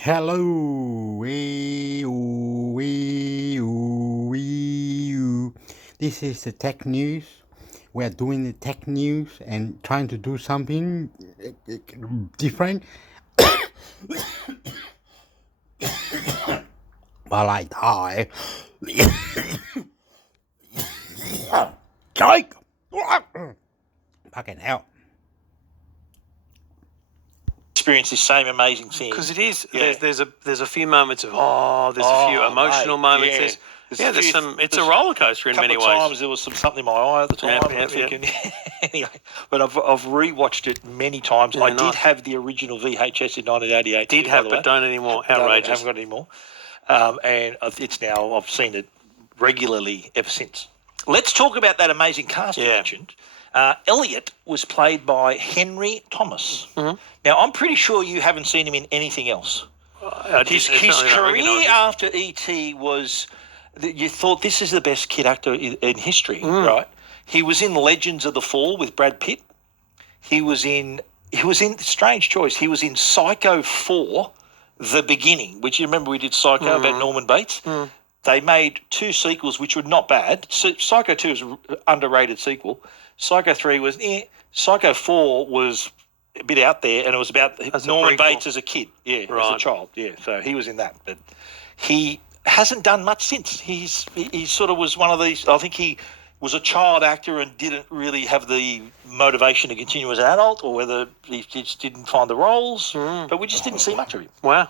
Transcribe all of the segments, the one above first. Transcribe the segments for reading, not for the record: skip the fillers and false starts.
Hello, this is the tech news. We're doing the tech news and trying to do something different. While I die. Jake! Fucking hell. Experience this same amazing thing because it is. Yeah. There's a few moments of there's a few emotional moments. Yeah. It's a roller coaster in many ways. A couple of times there was something in my eye at the time. Anyway, but I've rewatched it many times. I did have the original VHS in 1988. Did have, but don't anymore. Outrageous. I haven't got it anymore. And it's now, I've seen it regularly ever since. Let's talk about that amazing cast you mentioned. Elliot was played by Henry Thomas. Mm-hmm. Now, I'm pretty sure you haven't seen him in anything else. His career after E.T. was, you thought this is the best kid actor in history, right? He was in Legends of the Fall with Brad Pitt. He was in strange choice. He was in Psycho 4, The Beginning, which you remember we did Psycho about Norman Bates. They made 2 sequels, which were not bad. Psycho 2 is an underrated sequel. Psycho 3 was Psycho 4 was a bit out there, and it was about Norman Bates as a kid, as a child, So he was in that, but he hasn't done much since. He sort of was one of these. I think he was a child actor and didn't really have the motivation to continue as an adult, or whether he just didn't find the roles. But we just didn't see much of him. Wow.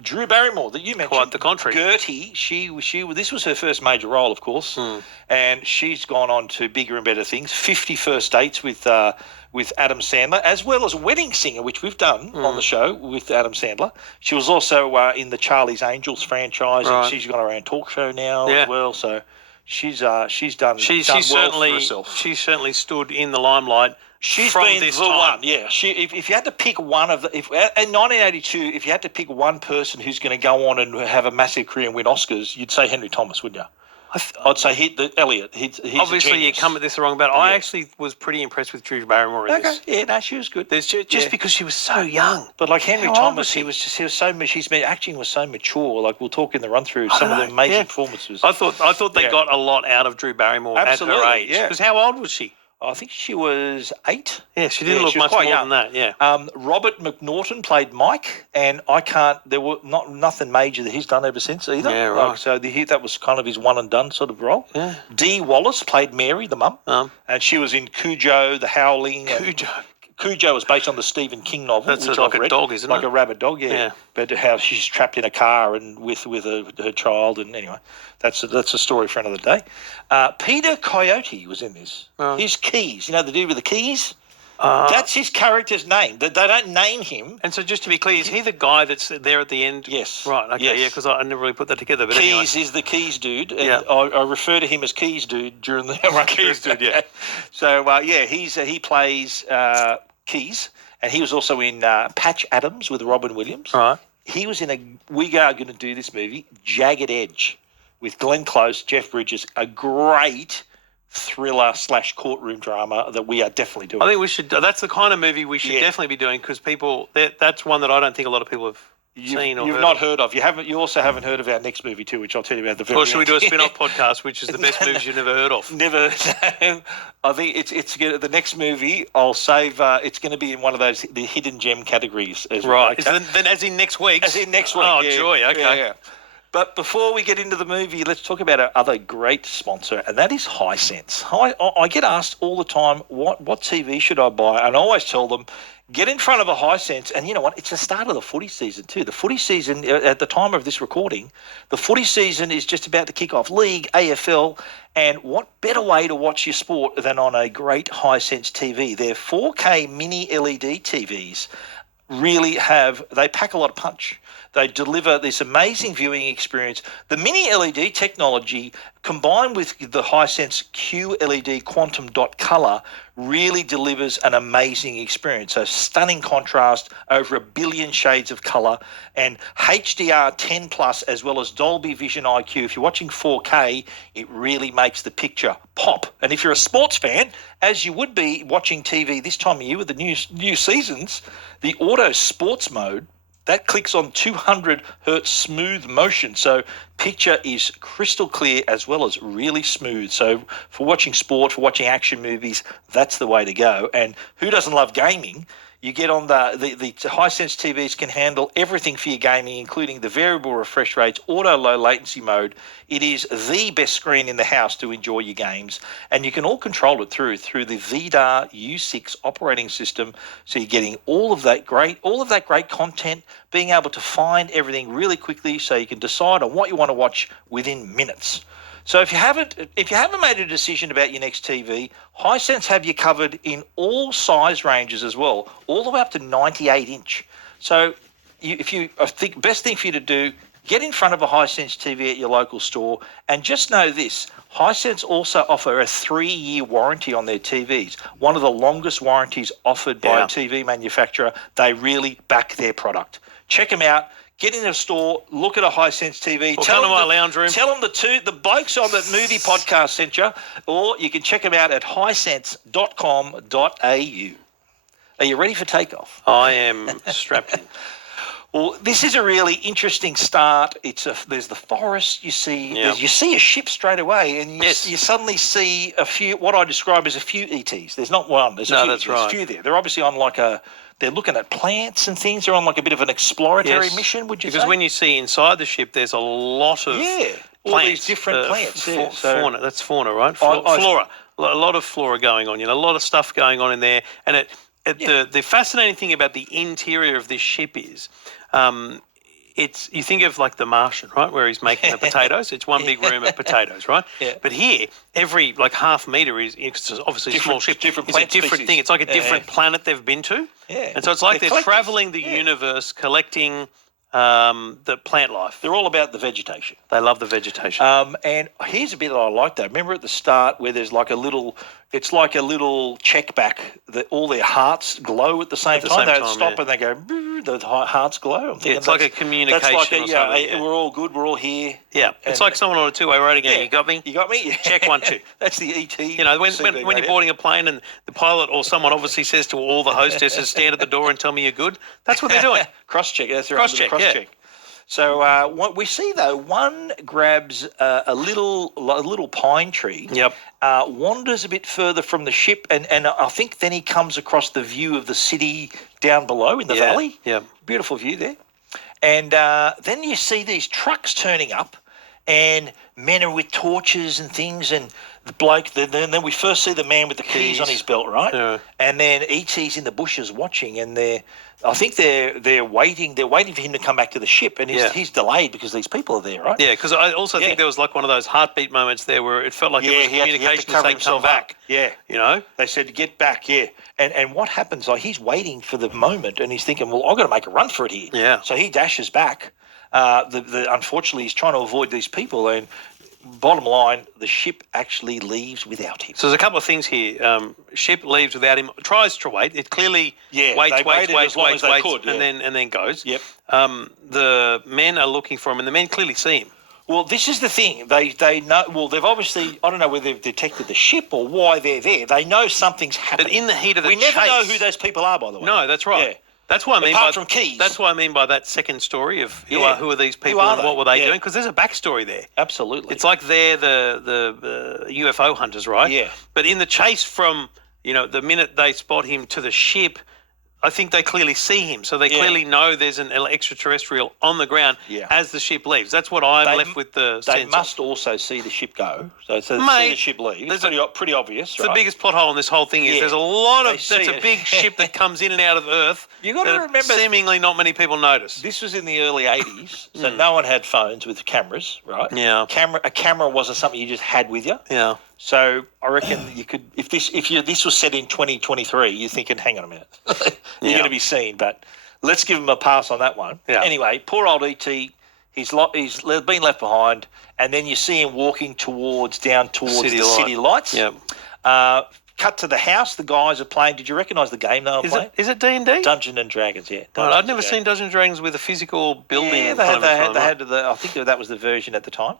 Drew Barrymore, that you mentioned. Quite the contrary. Gertie, this was her first major role, of course, and she's gone on to bigger and better things. 50 First Dates with Adam Sandler, as well as Wedding Singer, which we've done on the show with Adam Sandler. She was also in the Charlie's Angels franchise, and she's got her own talk show now as well. So she's done well for herself. She's certainly stood in the limelight. She's from been this the time. one, If you had to pick one of in 1982, if you had to pick one person who's going to go on and have a massive career and win Oscars, you'd say Henry Thomas, wouldn't you? I'd say Elliot. He's obviously you come at this the wrong about. I actually was pretty impressed with Drew Barrymore in this. Yeah, no, she was good. Just because she was so young. But like Henry Thomas, he was so much. His acting was so mature. Like we'll talk in the run through some of the amazing performances. I thought they got a lot out of Drew Barrymore at her age. Because how old was she? I think she was 8. Yeah, she didn't look much more young than that. Yeah. Robert McNaughton played Mike, and there were nothing major that he's done ever since either. Yeah, right. So that was kind of his one and done sort of role. Yeah. Dee Wallace played Mary, the mum, and she was in Cujo, The Howling. Cujo was based on the Stephen King novel. That's which like I've read. A dog, isn't it? Like a rabid dog, yeah. But how she's trapped in a car and with her child, and anyway, that's a story for another day. Peter Coyote was in this. His keys, the dude with the keys. That's his character's name. They don't name him. And so, just to be clear, is he the guy that's there at the end? Yes. Right. Okay. Yes. Yeah, because I never really put that together. But Keys anyway. is the Keys dude. And I refer to him as Keys dude during the run. Keys dude. Yeah. So he plays Keys, and he was also in Patch Adams with Robin Williams. Right. He was in we are going to do this movie, Jagged Edge, with Glenn Close, Jeff Bridges, a great thriller / courtroom drama that we are definitely doing. I think we should. That's the kind of movie we should definitely be doing, because that's one that I don't think a lot of people have seen or you've not heard of. You also haven't heard of our next movie too, which I'll tell you about the very Or should we do a spin-off podcast, which is the best movies you've never heard of? Never. No. I think it's the next movie. I'll save. It's going to be in one of the hidden gem categories. Right. Then as in next week. As in next week. Oh, joy. Okay. Yeah. But before we get into the movie, let's talk about our other great sponsor, and that is Hisense. I get asked all the time, what TV should I buy? And I always tell them, get in front of a Hisense, and you know what? It's the start of the footy season too. The footy season, at the time of this recording, the footy season is just about to kick off. League, AFL, and what better way to watch your sport than on a great Hisense TV? Their 4K mini LED TVs they pack a lot of punch. They deliver this amazing viewing experience. The mini LED technology combined with the Hisense QLED Quantum Dot Color really delivers an amazing experience. So stunning contrast, over 1 billion shades of color, and HDR 10 plus, as well as Dolby Vision IQ. If you're watching 4K, it really makes the picture pop. And if you're a sports fan, as you would be watching TV this time of year with the new seasons, the auto sports mode That clicks on 200 hertz smooth motion. So picture is crystal clear as well as really smooth. So for watching sport, for watching action movies, that's the way to go. And who doesn't love gaming? You get on the Hisense TVs can handle everything for your gaming, including the variable refresh rates, auto low latency mode. It is the best screen in the house to enjoy your games, and you can all control it through the VDAR U6 operating system. So you're getting all of that great content, being able to find everything really quickly, so you can decide on what you want to watch within minutes. So if you haven't made a decision about your next TV, Hisense have you covered in all size ranges as well, all the way up to 98 inch. So I think best thing for you to do, get in front of a Hisense TV at your local store, and just know this: Hisense also offer a 3-year warranty on their TVs, one of the longest warranties offered by a TV manufacturer. They really back their product. Check them out. Get in a store, look at a Hisense TV. Or come to my lounge room. Tell them the blokes on the movie podcast sent you, or you can check them out at hisense.com.au. Are you ready for takeoff? I am strapped in. Well, this is a really interesting start. There's the forest. You see a ship straight away, and you suddenly see a few. What I describe as a few ETs. There's not one. There's a few. That's right. There's a few there. They're obviously on They're looking at plants and things. They're on like a bit of an exploratory mission, would you say? Because when you see inside the ship, there's a lot of plants. All these different plants. Fauna. That's fauna, right? Flora. A lot of flora going on. A lot of stuff going on in there. And the fascinating thing about the interior of this ship is, you think of like The Martian, right, where he's making the potatoes. It's one big room of potatoes, right? Yeah. But here, every half meter is obviously a small ship. It's a different thing. It's like a different planet they've been to. Yeah. And so it's like they're traveling the universe, collecting the plant life. They're all about the vegetation. They love the vegetation. And here's a bit that I like though. Remember at the start where there's like a little check back that all their hearts glow at the same time. They stop and they go, the hearts glow. I'm thinking it's like a communication. That's like we're all good. We're all here. Yeah, it's like someone on a two-way road again. You got me. You got me. Check 1 2. That's the ET. When you're boarding a plane and the pilot or someone obviously says to all the hostesses, stand at the door and tell me you're good. That's what they're doing. Cross-check. That's right. Cross-check. Cross-check. So what we see though, one grabs a little pine tree. Yep. Wanders a bit further from the ship, and I think then he comes across the view of the city down below in the valley. Yeah. Beautiful view there. And then you see these trucks turning up, and men are with torches and things, and the bloke. Then we first see the man with the keys on his belt, right? Yeah. And then E.T.'s in the bushes watching, and I think they're waiting. They're waiting for him to come back to the ship, and he's delayed because these people are there, right? Yeah, because I also think there was like one of those heartbeat moments there where it felt like there was communication to say come back. Yeah, they said get back. Yeah, and what happens? Like he's waiting for the moment, and he's thinking, well, I've got to make a run for it here. Yeah. So he dashes back. Unfortunately, he's trying to avoid these people, and bottom line, the ship actually leaves without him. So there's a couple of things here. Ship leaves without him. Tries to wait. It clearly waits, and then goes. Yep. The men are looking for him, and the men clearly see him. Well, this is the thing. They know. Well, they've obviously. I don't know whether they've detected the ship or why they're there. They know something's happening. But in the heat of the chase, we never know who those people are. By the way. No, that's right. Yeah. That's what I mean. Apart from keys. That's what I mean by that second story of who are these people and what were they doing? Because there's a backstory there. Absolutely. It's like they're the UFO hunters, right? Yeah. But in the chase from the minute they spot him to the ship, I think they clearly see him, so they clearly know there's an extraterrestrial on the ground as the ship leaves. That's what I'm left with the sense. They must also see the ship go. So they see the ship leave. It's pretty obvious, right? The biggest plot hole in this whole thing is there's a lot of... That's a big ship that comes in and out of Earth. You got to remember... Seemingly not many people notice. This was in the early 80s, so no one had phones with cameras, right? Yeah. A camera wasn't something you just had with you. Yeah. So I reckon you could, if this was set in 2023, you're thinking, hang on a minute, you're going to be seen. But let's give him a pass on that one. Yeah. Anyway, poor old ET, he's been left behind, and then you see him walking down towards the city lights. Yep. Cut to the house. The guys are playing. Did you recognise the game they were playing? Is it D&D? Dungeons and Dragons. Yeah. I'd never seen Dungeons and Dragons with a physical building. Yeah, they had. I think that was the version at the time.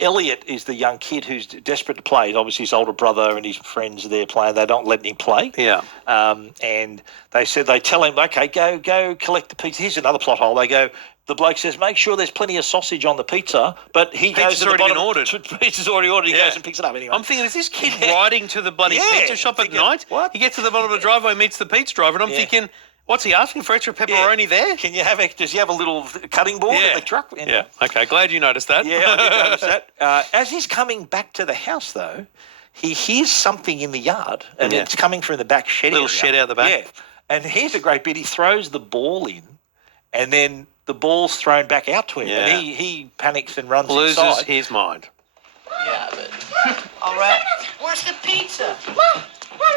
Elliot is the young kid who's desperate to play. Obviously, his older brother and his friends are there playing. They're not letting him play. Yeah. And they tell him, okay, go collect the pizza. Here's another plot hole. The bloke says, make sure there's plenty of sausage on the pizza, but he goes to the bottom. Pizza's already ordered. He goes and picks it up anyway. I'm thinking, is this kid riding to the bloody pizza shop at night? What? He gets to the bottom of the driveway, meets the pizza driver, and I'm thinking, what's he asking for extra pepperoni there? Does he have a little cutting board at the truck? Yeah. Okay, glad you noticed that. Yeah, I did notice that. As he's coming back to the house, though, he hears something in the yard, and it's coming from the back shed Little shed out the back. Yeah. And here's a great bit. He throws the ball in, and then the ball's thrown back out to him, and he panics and runs inside. Loses his mind. Yeah, but... All right. Where's the pizza? Mom,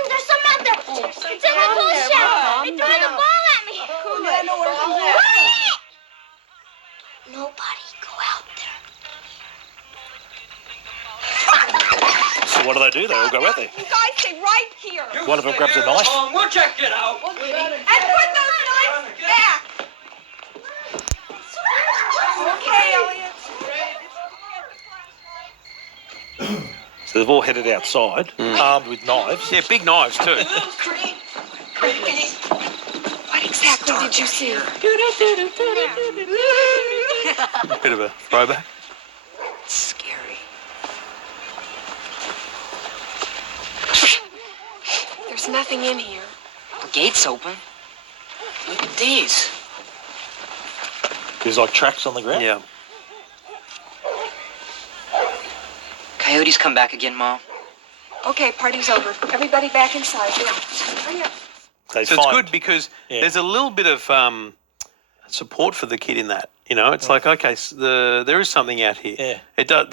there's some out there. It's in the tool shed. It threw the ball at me. Nobody go out there. So what do? They all go out there. You guys stay right here. One of them grabs a knife. We'll check it out. And put those knives back. Okay, Elliot. So they've all headed outside, armed with knives. Yeah, big knives too. What exactly did you see? Bit of a throwback. It's scary. There's nothing in here. The gate's open. Look at these. There's like tracks on the ground. Yeah. Coyotes come back again, Mom. Okay, party's over. Everybody back inside now. Hurry up. So it's good because there's a little bit of support for the kid in that. You know, it's like, okay, there is something out here. Yeah. It does.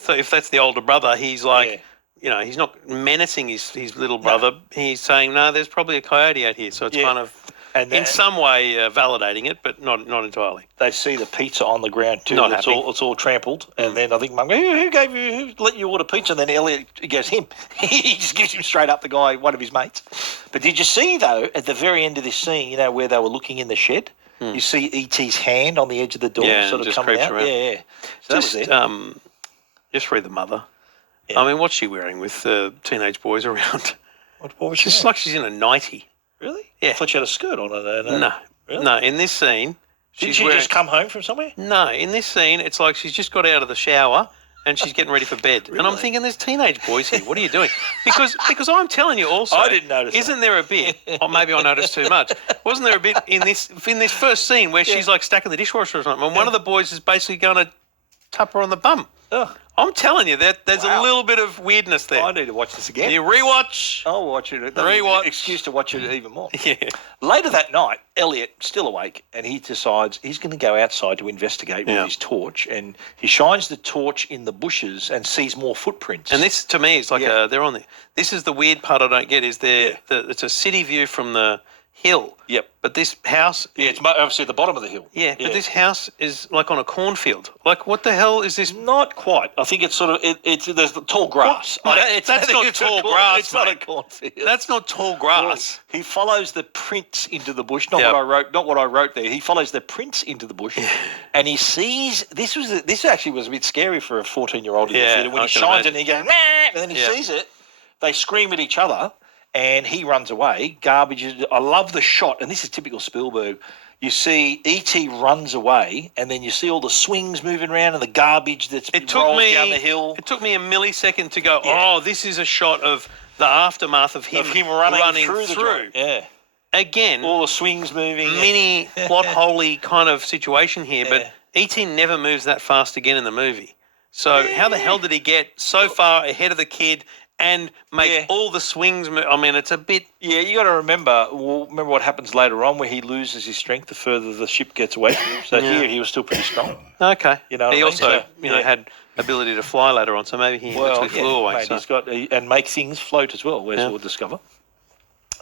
So if that's the older brother, he's like, you know, he's not menacing his little brother. He's saying, no, there's probably a coyote out here. So it's kind of in some way validating it, but not entirely. They see the pizza on the ground too. Not it's happy. all trampled. And then I think Mum goes, who let you order pizza? And then Elliot goes, him. He just gives him straight up the guy, one of his mates. But did you see, though, at the very end of this scing, you know, where they were looking in the shed? You see E.T.'s hand on the edge of the door sort of coming out. Around. Yeah. So Just, that was it. just read the mother. Yeah. I mean, what's she wearing with teenage boys around? What was It's like she's in a nightie. Really? Yeah. I thought she had a skirt on. No. Really? No, in this scene... Did she just come home from somewhere? No, in this scene, it's like she's just got out of the shower and she's getting ready for bed. Really? And I'm thinking, there's teenage boys here. What are you doing? Because I'm telling you also... I didn't notice Isn't there a bit... Or maybe I noticed too much. Wasn't there a bit in this first scene where she's like stacking the dishwasher or something and one of the boys is basically going to tap her on the bum? Oh. I'm telling you, that there's a little bit of weirdness there. I need to watch this again. You rewatch. I'll watch it. Rewatch. Excuse to watch it even more. Yeah. Later that night, Elliot, still awake, and he decides he's going to go outside to investigate with his torch. And he shines the torch in the bushes and sees more footprints. And this, to me, is like they're on the... This is the weird part I don't get, is it's a city view from the hill. Yep. But this house... Yeah, it's obviously at the bottom of the hill. Yeah, but this house is like on a cornfield. Like, what the hell is this? Not quite. I think it's sort of there's the tall grass. Mate, that's not tall grass. It's not a mate. cornfield. That's not tall grass. He follows the prints into the bush. Not what I wrote there. He follows the prints into the bush, and he sees this actually was a bit scary for a 14-year-old in the theatre when he shines it and he goes, "Meh," and then he sees it. They scream at each other. And he runs away. Garbage. I love the shot, and this is typical Spielberg. You see E.T. runs away, and then you see all the swings moving around and the garbage that's rolled down the hill. It took me a millisecond to go, oh, this is a shot of the aftermath of him running through. Yeah. Again, all the swings moving. Mini plot holey kind of situation here, but E.T. never moves that fast again in the movie. So how the hell did he get so far ahead of the kid and make all the swings move? I mean, it's a bit... Yeah, you got to remember what happens later on where he loses his strength the further the ship gets away from him. So here he was still pretty strong. Okay. You know, he also had ability to fly later on, so maybe he actually flew away. Mate, he's got and make things float as well, as we'll discover.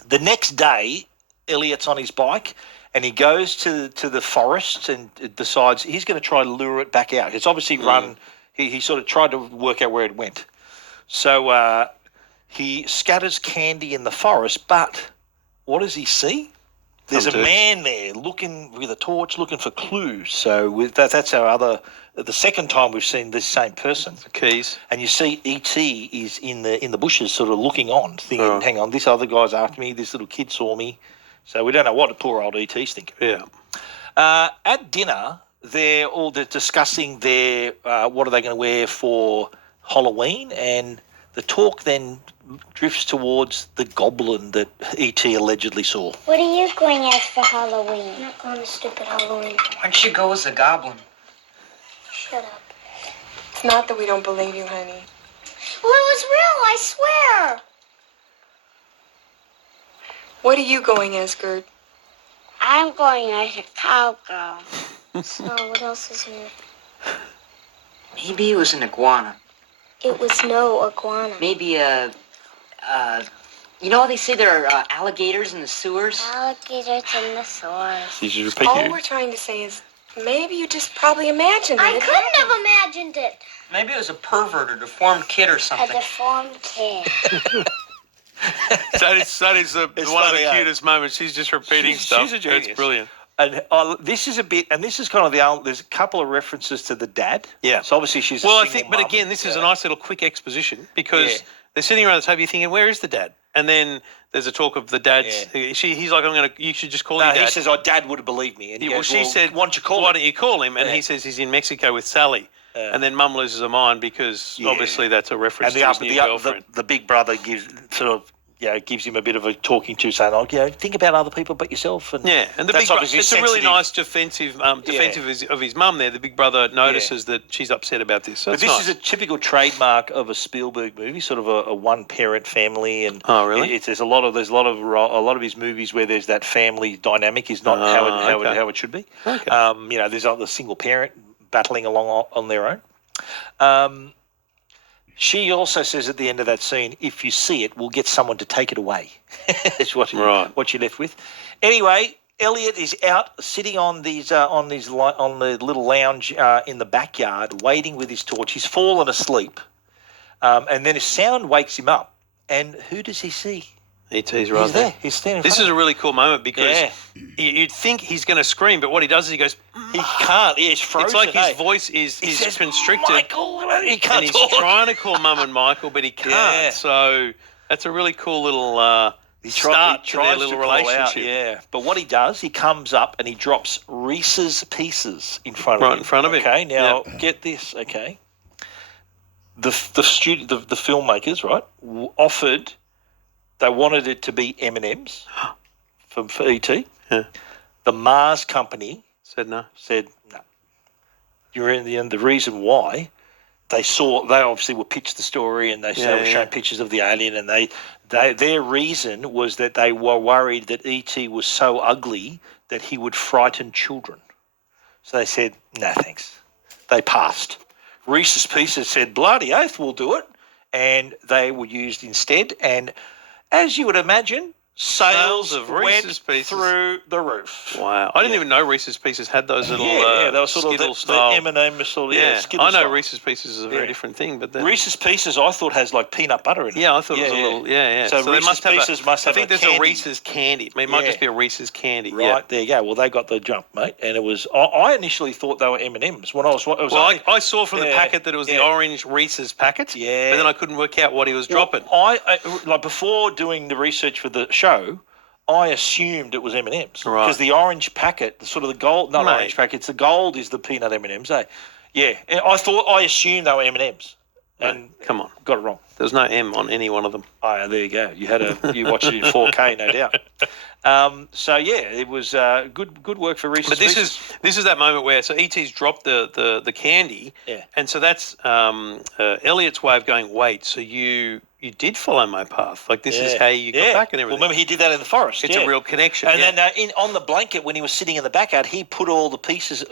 The next day, Elliot's on his bike and he goes to the forest and decides he's going to try to lure it back out. It's obviously run... He sort of tried to work out where it went. So he scatters candy in the forest, but what does he see? There's a man there looking with a torch, looking for clues. So that's our other. The second time we've seen this same person. The keys. And you see E.T. is in the bushes, sort of looking on, thinking, "Hang on, this other guy's after me. This little kid saw me." So we don't know what the poor old E.T.'s thinking. Yeah. At dinner, they're discussing what are they going to wear for Halloween, and the talk then drifts towards the goblin that E.T. allegedly saw. What are you going as for Halloween? I'm not going to stupid Halloween. Why don't you go as a goblin? Shut up. It's not that we don't believe you, honey. Well, it was real, I swear. What are you going as, Gerd? I'm going as a cowgirl. So, what else is new? Maybe it was an iguana. It was no iguana. Maybe you know how they say there are alligators in the sewers? Alligators in the sewers. You should repeat All it. we're trying to say is maybe you just probably imagined it. I couldn't have imagined it. Maybe it was a pervert or deformed kid or A something. deformed kid. That is one of the funny, cutest moments. She's just repeating stuff. She's a genius. It's brilliant. And this is a bit, and this is kind of there's a couple of references to the dad. Yeah. So obviously she's a Well, I single think, but mum. again, this is a Yeah. nice little quick exposition because Yeah. they're sitting around the table. You're thinking, where is the dad? And then there's a talk of the dad's. He's like, you should just call No, your dad. he says, "Oh, Dad would have believed me." And he goes, she said, "Why don't you call why him?" don't you call him? And Yeah. he says he's in Mexico with Sally. And then Mum loses her mind because obviously that's a reference And to his new girlfriend. the big brother gives him a bit of a talking to, saying, "Oh, think about other people but yourself." And Yeah, and the that's big brother, obviously it's a really sensitive. nice defensive of his mum there. The big brother notices that she's upset about this. So But it's this nice. is a typical trademark of a Spielberg movie, sort of a one-parent family, and Oh, really? there's a lot of his movies where there's that family dynamic is not how it should be. Okay. There's a single parent battling along on their own. She also says at the end of that scene, "If you see it, we'll get someone to take it away." That's what you're left with. Anyway, Elliot is out sitting on the little lounge in the backyard, waiting with his torch. He's fallen asleep, and then a sound wakes him up. And who does he see? E.T.'s right He's there. He's standing. This is a really cool moment because Yeah. you'd think he's going to scream, but what he does is he goes. He can't. He's frozen. It's like his eh? voice is He says, constricted. "Michael," he can't And he's talk. trying to call Mum and Michael, but he can't. Yeah. So that's a really cool little start to their little call out, relationship. yeah. But what he does, he comes up and he drops Reese's Pieces in front of him. Right in front of him. Okay, now Yep. get this. Okay, the filmmakers, right, offered. They wanted it to be M&M's for E.T. Yeah. The Mars company Said no. said no. You're in the end. The reason why they obviously were pitched the story and they were showing pictures of the alien, and their reason was that they were worried that E.T. was so ugly that he would frighten children. So they said, no thanks. They passed. Reese's Pieces said, bloody oath, we'll do it. And they were used instead. And as you would imagine, sales of went Reese's Pieces through the roof. Wow. I didn't even know Reese's Pieces had those little they were sort Skittle of the style. M&M sort of, Yeah, Skittle I know style. Reese's Pieces is a very different thing, but then Reese's Pieces, I thought, has like peanut butter in it. yeah, I thought it was a little yeah. So they Reese's must have Pieces must have I think there's candy. a Reese's candy. It might just be a Reese's candy. Right, Yeah. there you go. Well, they got the jump, mate. And it was, I initially thought they were M&Ms when I was. I saw from the Yeah, packet that it was the orange Reese's packet. Yeah. But then I couldn't work out what he was dropping. I like before doing the research for the show, I assumed it was M&Ms Right. because the orange packet, the sort of the gold, not Mate. orange packet, it's the gold is the peanut M&Ms. Eh? Yeah, and I assumed they were M&Ms, and Come on. got it wrong. There was no M on any one of them. Oh, there you go. You watched it in 4K, no doubt. So yeah, it was good work for Reese's But Pieces. this is that moment where E.T.'s dropped the candy, and so that's Elliot's way of going. Wait, so you did follow my path? Like this is how you got back and everything. Well, remember he did that in the forest. It's a real connection. And then on the blanket when he was sitting in the backyard, he put all the pieces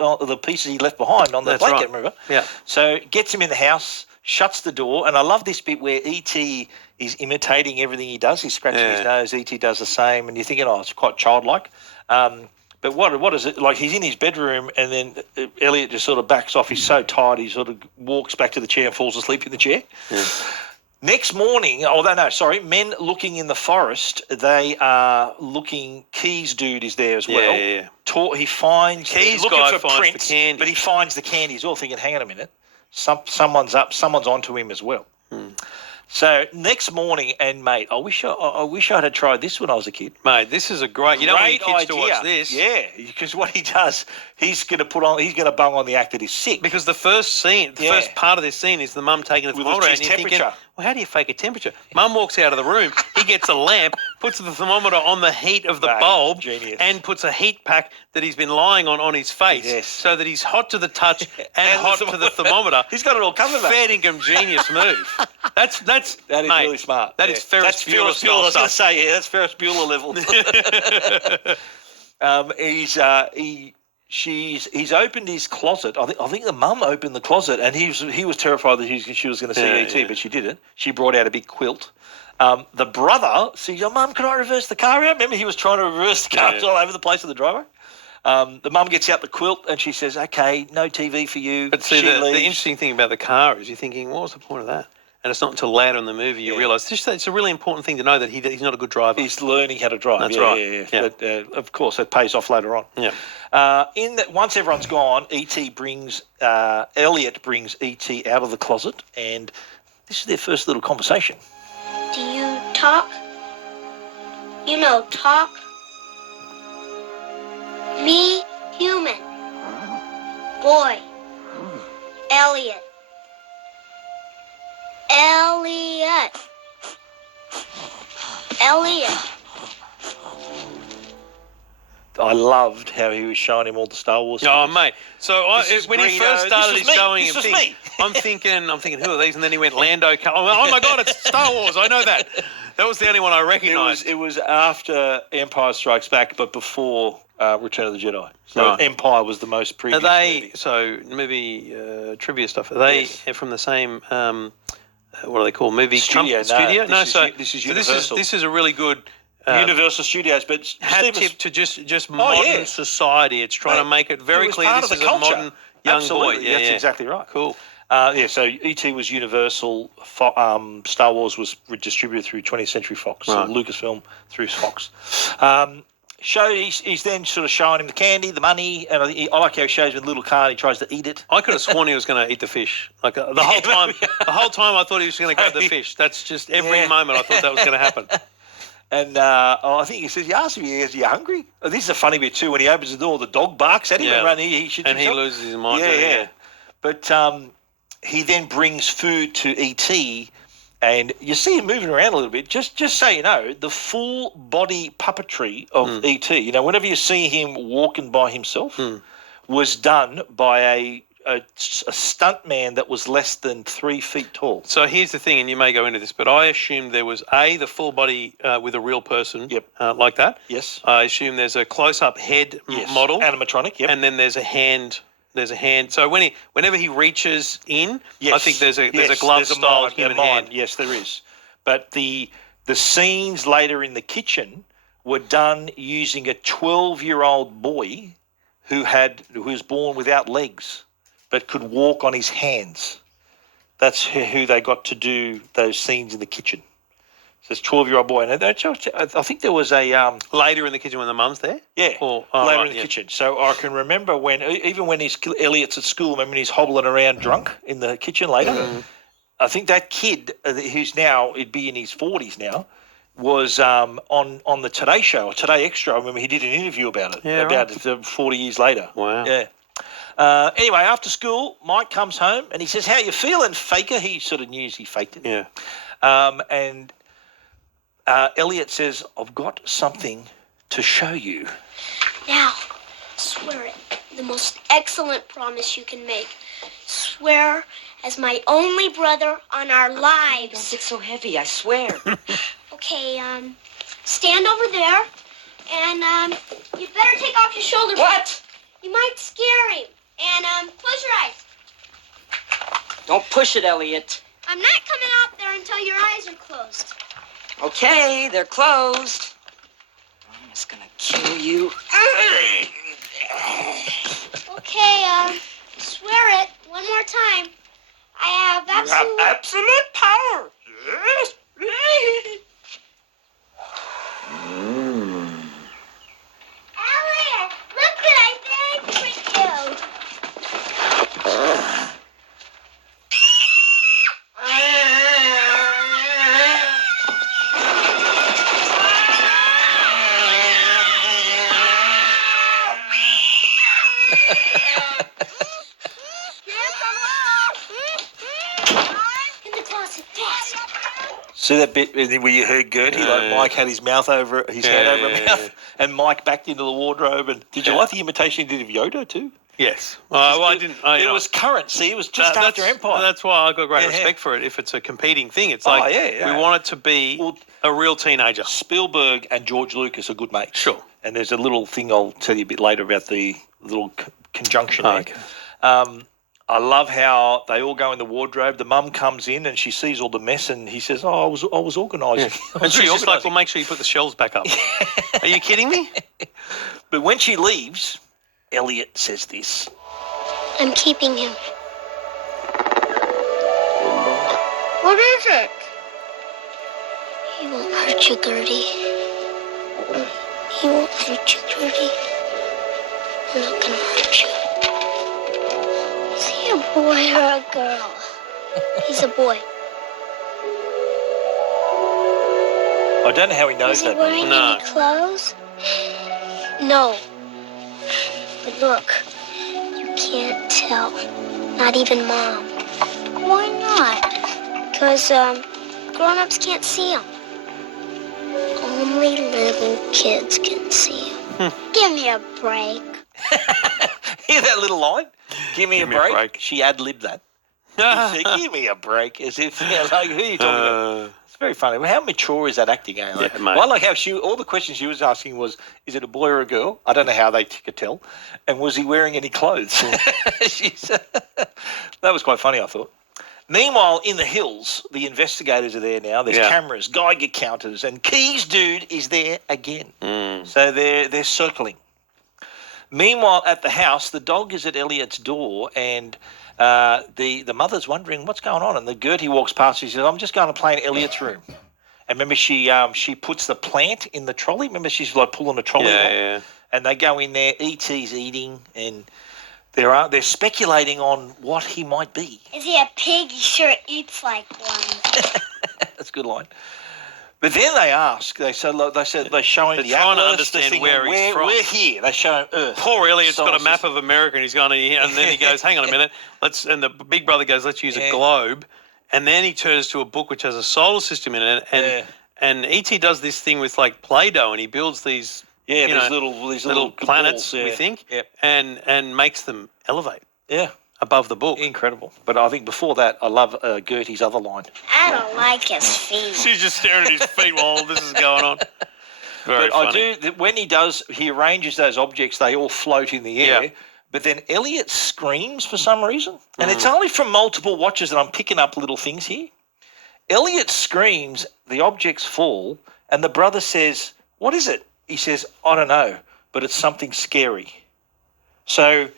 he left behind on the That's blanket. right. Remember? Yeah. So gets him in the house, shuts the door, and I love this bit where E.T. is imitating everything he does. He's scratching his nose. E.T. does the same, and you're thinking, oh, it's quite childlike. But what is it like? He's in his bedroom, and then Elliot just sort of backs off. He's so tired, he sort of walks back to the chair and falls asleep in the chair. Yeah. Next morning, men looking in the forest, they are looking, Keys dude is there as well. Yeah. He finds, Keys looking guy for finds prints, the candy. but he finds the candy as well, thinking, hang on a minute, someone's onto him as well. So next morning, and mate, I wish I'd have tried this when I was a kid. Mate, this is a great. You don't want your kids to idea. watch this. Yeah, because what he does, he's going to bung on the act that he's sick. Because the first scene, the first part of this scene is the mum taking a thermometer and you're thinking, well, how do you fake a temperature? Mum walks out of the room, he gets a lamp, puts the thermometer on the heat of the bulb, genius. and puts a heat pack that he's been lying on his face, so that he's hot to the touch and hot to the thermometer. He's got it all covered. Fair dinkum genius move. That is mate, really smart. That is Ferris Bueller style I was going to stuff. say, that's Ferris Bueller level. He's opened his closet. I think the mum opened the closet, and he was terrified that she was going to see ET, but she didn't. She brought out a big quilt. The brother says, "Your mum, can I reverse the car out?" Remember, he was trying to reverse the car all over the place of the driveway. The mum gets out the quilt and she says, "Okay, no TV for you." But see, the interesting thing about the car is you're thinking, what was the point of that? And it's not until later in the movie you realise it's a really important thing to know that he's not a good driver. He's learning how to drive. That's right. Yeah. But, of course, that pays off later on. Yeah. Once everyone's gone, Elliot brings E.T. out of the closet, and this is their first little conversation. Do you talk? You know, talk? Me, human. Boy. Elliot. I loved how he was showing him all the Star Wars Oh, films. mate. So when he first started showing him things, I'm thinking, who are these? And then he went Lando. Oh my God, it's Star Wars. I know that. That was the only one I recognised. It was after Empire Strikes Back, but before Return of the Jedi. So Empire was the most previous movie. So movie trivia stuff, are they from the same, what do they call, movie studio? Studio? This is Universal. This is a really good... Universal Studios, but hat tip to just modern society. It's trying to make it very clear this is a modern young boy. Yeah, that's exactly right. Cool. So E.T. was Universal, Star Wars was distributed through 20th Century Fox, so Lucasfilm through Fox. He's then sort of showing him the candy, the money, and I like how he shows him a little car and he tries to eat it. I could have sworn he was going to eat the fish. Like the whole time, I thought he was going to grab the fish. That's just every moment I thought that was going to happen. And I think he says, he asks him, "Are you hungry?" Oh, this is a funny bit too. When he opens the door, the dog barks at him and he shits himself. He loses his mind. Yeah. But he then brings food to E.T., and you see him moving around a little bit. Just so you know, the full body puppetry of E.T., you know, whenever you see him walking by himself, was done by a stunt man that was less than 3 feet tall. So here's the thing, and you may go into this, but I assumed there was the full body with a real person, like that. Yes. I assume there's a close-up head model, animatronic. Yep. And then there's a hand. So whenever he reaches in, I think there's a glove-style human hand. Yes, there is. But the scenes later in the kitchen were done using a 12-year-old boy who was born without legs, but could walk on his hands. That's who they got to do those scenes in the kitchen. So it's 12-year-old boy. And I think there was a... later in the kitchen when the mum's there? Yeah, later in the kitchen. So I can remember when Elliot's at school, remember when he's hobbling around drunk in the kitchen later? I think that kid, who's now, he'd be in his 40s now, was on the Today Show, or Today Extra. I remember he did an interview about it, 40 years later. Wow. Yeah. Anyway, after school, Mike comes home and he says, "How you feeling, faker?" He sort of knew he faked it. Yeah. And Elliot says, "I've got something to show you." Now, swear it. The most excellent promise you can make. Swear as my only brother on our lives. Don't get so heavy, I swear. Okay, stand over there, and you'd better take off your shoulder pads. What? You might scare him. And close your eyes. Don't push it, Elliot. I'm not coming out there until your eyes are closed. Okay, they're closed. I'm just gonna kill you. Okay, swear it one more time. I have absolute Absolute power. In the closet, fast. See that bit where you heard Gertie, like Mike had his mouth over his hand over her mouth, and Mike backed into the wardrobe. And did you like the imitation he did of Yoda too? Yes. Well, I didn't. It was current. See, it was just after Empire. That's why I got great respect for it. If it's a competing thing, it's like we want it to be a real teenager. Spielberg and George Lucas are good mates. Sure. And there's a little thing I'll tell you a bit later about the little conjunction there. Okay. I love how they all go in the wardrobe. The mum comes in and she sees all the mess, and he says, "Oh, I was organising." Yeah. And she's just like, "Well, make sure you put the shelves back up." Are you kidding me? But when she leaves, Elliot says this. I'm keeping him. What is it? He won't hurt you, Gertie. He won't hurt you, Gertie. I'm not gonna hurt you. Is he a boy or a girl? He's a boy. I don't know how he knows Is he that. wearing any clothes? No. But look, you can't tell. Not even Mom. Why not? Because grown-ups can't see him. Only little kids can see him. Give me a break. Hear that little line? Give me a break. She ad-libbed that. She said, "Give me a break," as if, like, who are you talking about? It's very funny. Well, how mature is that acting? Like, mate. I like how all the questions she was asking was, is it a boy or a girl? I don't know how they could tell. And was he wearing any clothes? That was quite funny, I thought. Meanwhile, in the hills, the investigators are there now. There's cameras, Geiger counters, and Keys Dude is there again. So they're circling. Meanwhile, at the house, the dog is at Elliot's door, and the mother's wondering what's going on. And the Gertie walks past. She says, "I'm just going to play in Elliot's room." And remember, she puts the plant in the trolley. Remember, she's like pulling the trolley out. Yeah. And they go in there. E.T.'s eating, and they're speculating on what he might be. Is he a pig? He sure eats like one. That's a good line. But then they ask. They said they're showing They're the trying to atlas, understand they're where he's from. We're here. They show Earth. Poor Elliot's got a Solar map of America, and he's going to, and then he goes, "Hang on a minute, and the big brother goes, "Let's use a globe," and then he turns to a book which has a solar system in it, and E.T. does this thing with like Play-Doh, and he builds these these little planets, balls, we think, and makes them elevate above the book. Incredible. But I think before that, I love Gertie's other line. I don't like his feet. She's just staring at his feet while this is going on. Very funny. When he arranges those objects, they all float in the air. Yeah. But then Elliot screams for some reason. And it's only from multiple watches that I'm picking up little things here. Elliot screams, the objects fall, and the brother says, "What is it?" He says, "I don't know, but it's something scary." So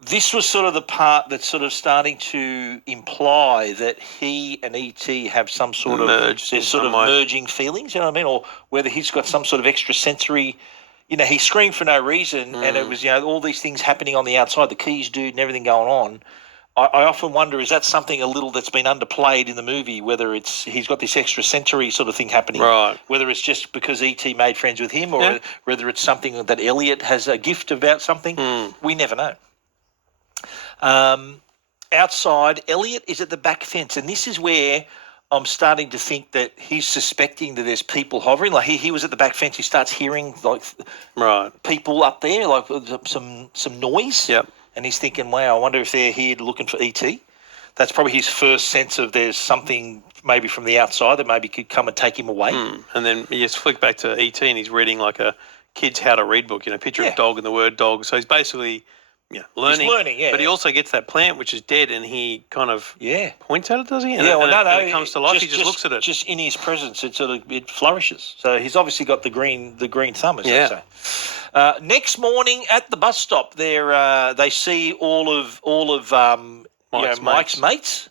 this was sort of the part that's sort of starting to imply that he and E.T. have some sort of merging feelings, you know what I mean? Or whether he's got some sort of extrasensory, he screamed for no reason, and it was, all these things happening on the outside, the Keys Dude and everything going on. I often wonder, is that something a little that's been underplayed in the movie, whether he's got this extrasensory sort of thing happening, right? Whether it's just because E.T. made friends with him, or whether it's something that Elliot has a gift about something. We never know. Outside, Elliot is at the back fence, and this is where I'm starting to think that he's suspecting that there's people hovering. Like he was at the back fence, he starts hearing people up there, like some noise. Yep. And he's thinking, "Wow, I wonder if they're here looking for E.T." That's probably his first sense of there's something maybe from the outside that maybe could come and take him away. And then you just flick back to E.T. and he's reading like a kid's how to read book, picture of dog and the word dog. So he's basically learning. He's learning, But he also gets that plant which is dead, and he kind of points at it, does he? And no. it comes to life. He just looks at it. Just in his presence, it flourishes. So he's obviously got the green thumb, as they say. Next morning at the bus stop, they see all of Mike's mates.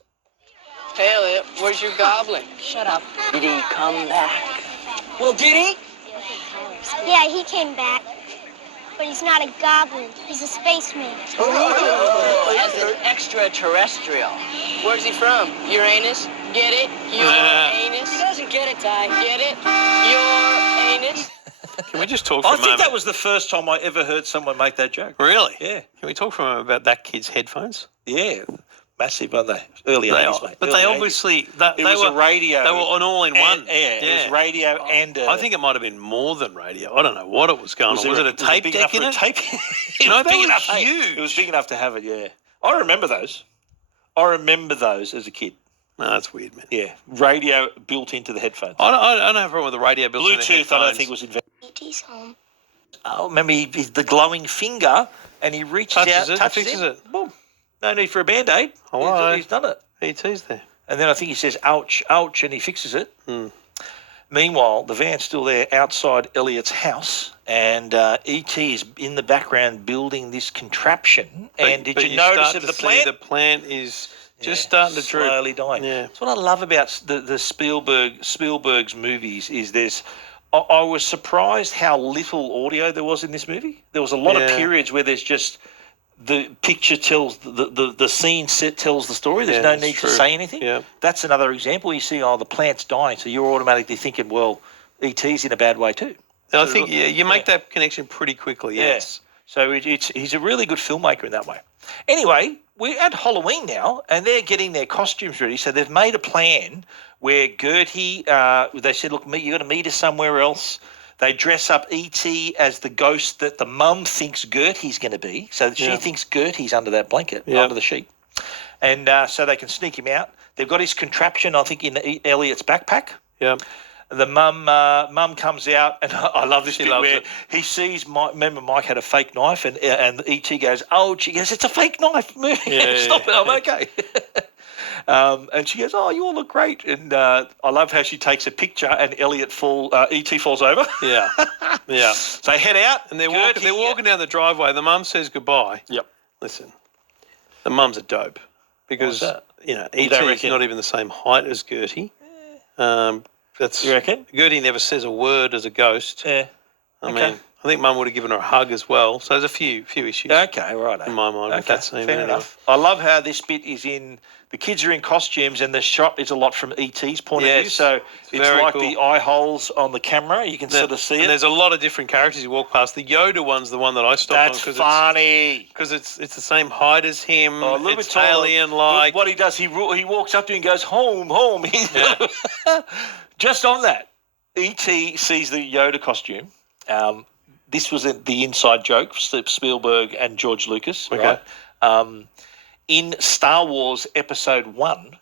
Hey, Elliot, where's your goblin? Shut up. Did he come back? Well, did he? Yeah, he came back. But he's not a goblin. He's a spaceman. Oh, as an extraterrestrial. Where's he from? Uranus? Get it? Uranus? He doesn't get it, Ty. Get it? Uranus? Can we just talk for a I moment? think that was the first time I ever heard someone make that joke. Really? Yeah. Can we talk for a moment about that kid's headphones? Yeah. Massive, aren't they? Early They 80s, are, mate. but Early they 80s. obviously It was a radio. They were an all-in-one. It was radio and. I think it might have been more than radio. I don't know what it was going on. Was it a tape big deck in enough it? for a tape? No, that big was enough, huge. It was big enough to have it. Yeah, I remember those. I remember those as a kid. No, that's weird, man. Yeah, radio built into the headphones. I don't have a problem with the radio built into the Bluetooth, I don't headphones. think was invented. E.T.'s home. Oh, remember the glowing finger, and he reaches Touches out, it, touches fixes it. Boom. No need for a Band-Aid. Oh, right. He's done it. E.T.'s there. And then I think he says, ouch, ouch, and he fixes it. Meanwhile, the van's still there outside Elliot's house, and E.T. is in the background building this contraption. And did you notice start that to the see plant? The plant is just starting to droop. Slowly dying. Yeah. That's what I love about the Spielberg's movies is I was surprised how little audio there was in this movie. There was a lot of periods where there's just the picture tells the scene set tells the story. There's no need to say anything. Yeah. That's another example. You see, the plant's dying, so you're automatically thinking, well, E.T.'s in a bad way too. And I think you make that connection pretty quickly. Yes. So he's a really good filmmaker in that way. Anyway, we're at Halloween now, and they're getting their costumes ready. So they've made a plan where Gertie, they said, look, you got to meet us somewhere else. They dress up E.T. as the ghost that the mum thinks Gertie's going to be. So she thinks Gertie's under that blanket, under the sheet. And so they can sneak him out. They've got his contraption, I think, in Elliot's backpack. Yeah. The mum comes out, and I love this bit where he sees Mike. Remember, Mike had a fake knife, and E.T. goes, "Oh," she goes, "It's a fake knife. Stop it. I'm okay." And she goes, "Oh, you all look great." And I love how she takes a picture, and E.T. falls over. Yeah. Yeah. So they head out, And they're walking down the driveway. The mum says goodbye. Yep. Listen, the mum's a dope because E.T.'s not even the same height as Gertie. You reckon? Gertie never says a word as a ghost. Yeah. I mean, I think Mum would have given her a hug as well. So there's a few issues. Okay, right. In my mind with that scene. Fair enough. I love how this bit is in. The kids are in costumes, and the shot is a lot from E.T.'s point of view. So it's like cool. the eye holes on the camera. You can sort of see it. And there's a lot of different characters you walk past. The Yoda one's the one that I stopped on. That's funny. Because it's the same height as him. A little it's bit taller. alien-like. What he does, he walks up to him and goes, home, home. Just on that, E.T. sees the Yoda costume. This was the inside joke for Spielberg and George Lucas. Okay. Right? In Star Wars Episode 1,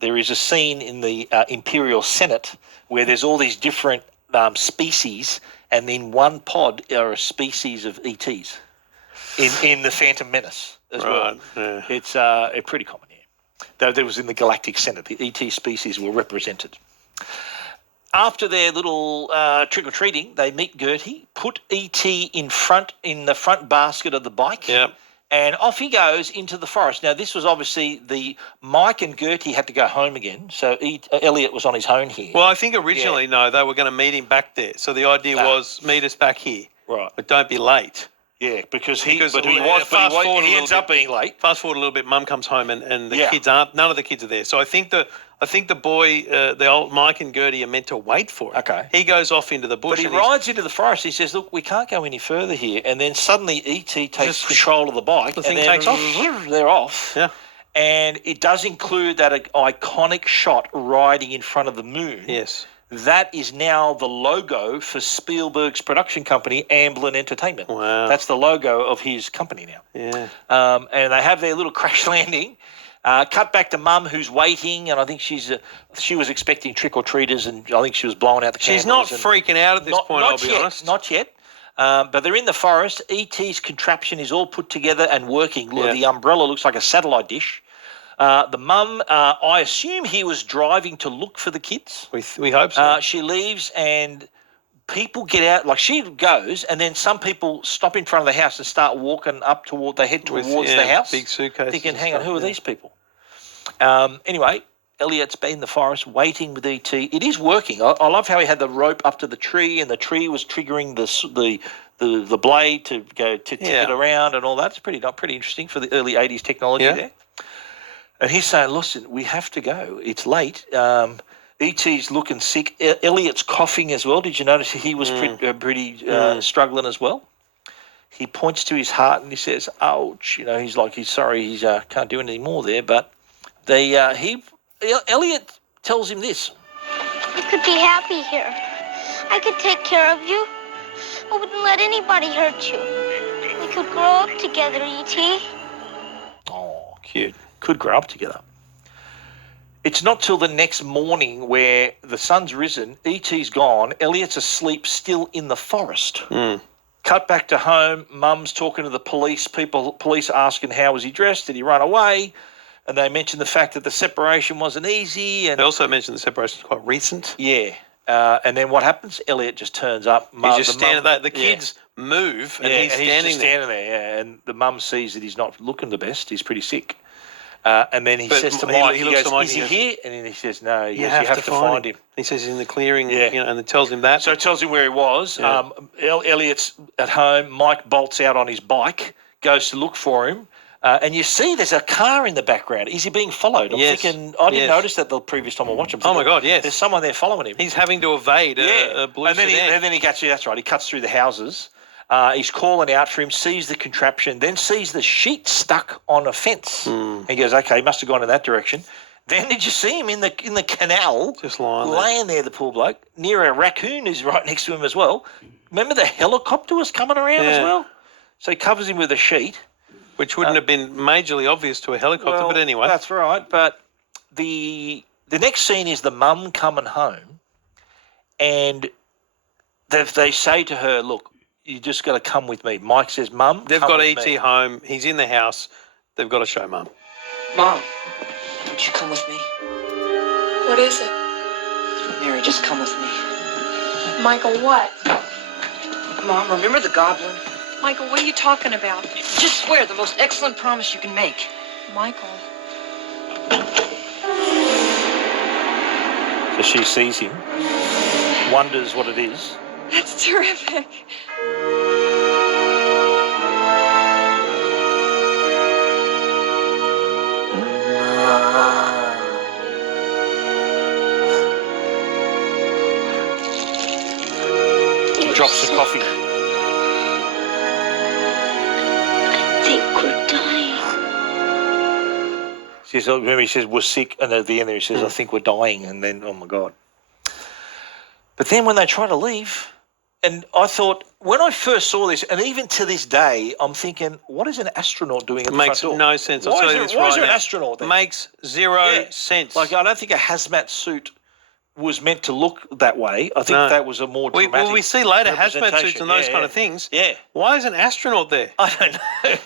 there is a scene in the Imperial Senate where there's all these different species, and in one pod are a species of ETs in the Phantom Menace as well. Yeah. It's pretty common here. Though there was in the Galactic Senate, the ET species were represented. After their little trick-or-treating, they meet Gertie, put E.T. in the front basket of the bike, and off he goes into the forest. Now, this was obviously Mike and Gertie had to go home again, so Elliot was on his own here. Well, I think originally, no, they were going to meet him back there. So the idea was meet us back here. Right. But don't be late. Yeah, because he ends up being late. Fast forward a little bit, Mum comes home and the kids aren't. None of the kids are there. So I think the boy, the old Mike and Gertie, are meant to wait for him. Okay. He goes off into the bush. But he rides into the forest. He says, "Look, we can't go any further here." And then suddenly E.T. takes control of the bike. The thing takes off. They're off. Yeah. And it does include that iconic shot riding in front of the moon. Yes. That is now the logo for Spielberg's production company, Amblin Entertainment. Wow. That's the logo of his company now. Yeah. And they have their little crash landing. Cut back to Mum, who's waiting, and I think she was expecting trick-or-treaters, and I think she was blowing out the candles. She's not freaking out at this point, I'll be honest. Not yet. But they're in the forest. E.T.'s contraption is all put together and working. Yeah. The umbrella looks like a satellite dish. The mum, I assume he was driving to look for the kids. We hope so. She leaves and people get out. Like she goes and then some people stop in front of the house and start walking up they head towards the house. Big suitcases. Thinking, hang on, who are these people? Anyway, Elliot's been in the forest waiting with E.T. It is working. I love how he had the rope up to the tree and the tree was triggering the blade to go to tip it around and all that. It's pretty interesting for the early 80s technology there. And he's saying, listen, we have to go. It's late. E.T.'s looking sick. Elliot's coughing as well. Did you notice he was pretty struggling as well? He points to his heart and he says, ouch. You know, he's sorry, he can't do anything more there. But Elliot tells him this. I could be happy here. I could take care of you. I wouldn't let anybody hurt you. We could grow up together, E.T. Oh, cute. Could grow up together. It's not till the next morning where the sun's risen, E.T.'s gone, Elliot's asleep still in the forest. Cut back to home, Mum's talking to the police, police asking how was he dressed, did he run away? And they mentioned the fact that the separation wasn't easy. And they also mentioned the separation is quite recent. Yeah. And then what happens? Elliot just turns up. He's just standing there. The kids move and he's standing there. Yeah. And the mum sees that he's not looking the best. He's pretty sick. And then he says to Mike, he goes, is he here? And then he says, no, you have to find him. He says he's in the clearing, and it tells him that. So it tells him where he was. Yeah. Elliot's at home. Mike bolts out on his bike, goes to look for him. And you see there's a car in the background. Is he being followed? I'm thinking, I didn't notice that the previous time I watched him. Oh, my God, yes. There's someone there following him. He's having to evade a blue sedan. And then he gets, that's right, he cuts through the houses. He's calling out for him, sees the contraption, then sees the sheet stuck on a fence. He goes, okay, he must have gone in that direction. Then did you see him in the canal? Just laying there, the poor bloke, near a raccoon who's right next to him as well. Remember the helicopter was coming around as well? So he covers him with a sheet. Which wouldn't have been majorly obvious to a helicopter, but anyway. That's right. But the next scene is the mum coming home, and they say to her, look, you just got to come with me. Mike says, Mum, they've got E.T. home. He's in the house. They've got to show Mum. Mom, won't you come with me? What is it? Mary, just come with me. Michael, what? Mom, remember the goblin? Michael, what are you talking about? Just swear the most excellent promise you can make. Michael. So she sees him, wonders what it is. That's terrific. He drops the coffee. Remember, he says, we're sick, and at the end there he says, I think we're dying, and then, oh, my God. But then when they try to leave, and I thought, when I first saw this, and even to this day, I'm thinking, what is an astronaut doing at the front door? Makes no sense. Why is there an astronaut there? Makes zero sense. Like, I don't think a hazmat suit was meant to look that way. I think that was a more dramatic we see later hazmat suits and those kind of things. Yeah. Why is an astronaut there? I don't know.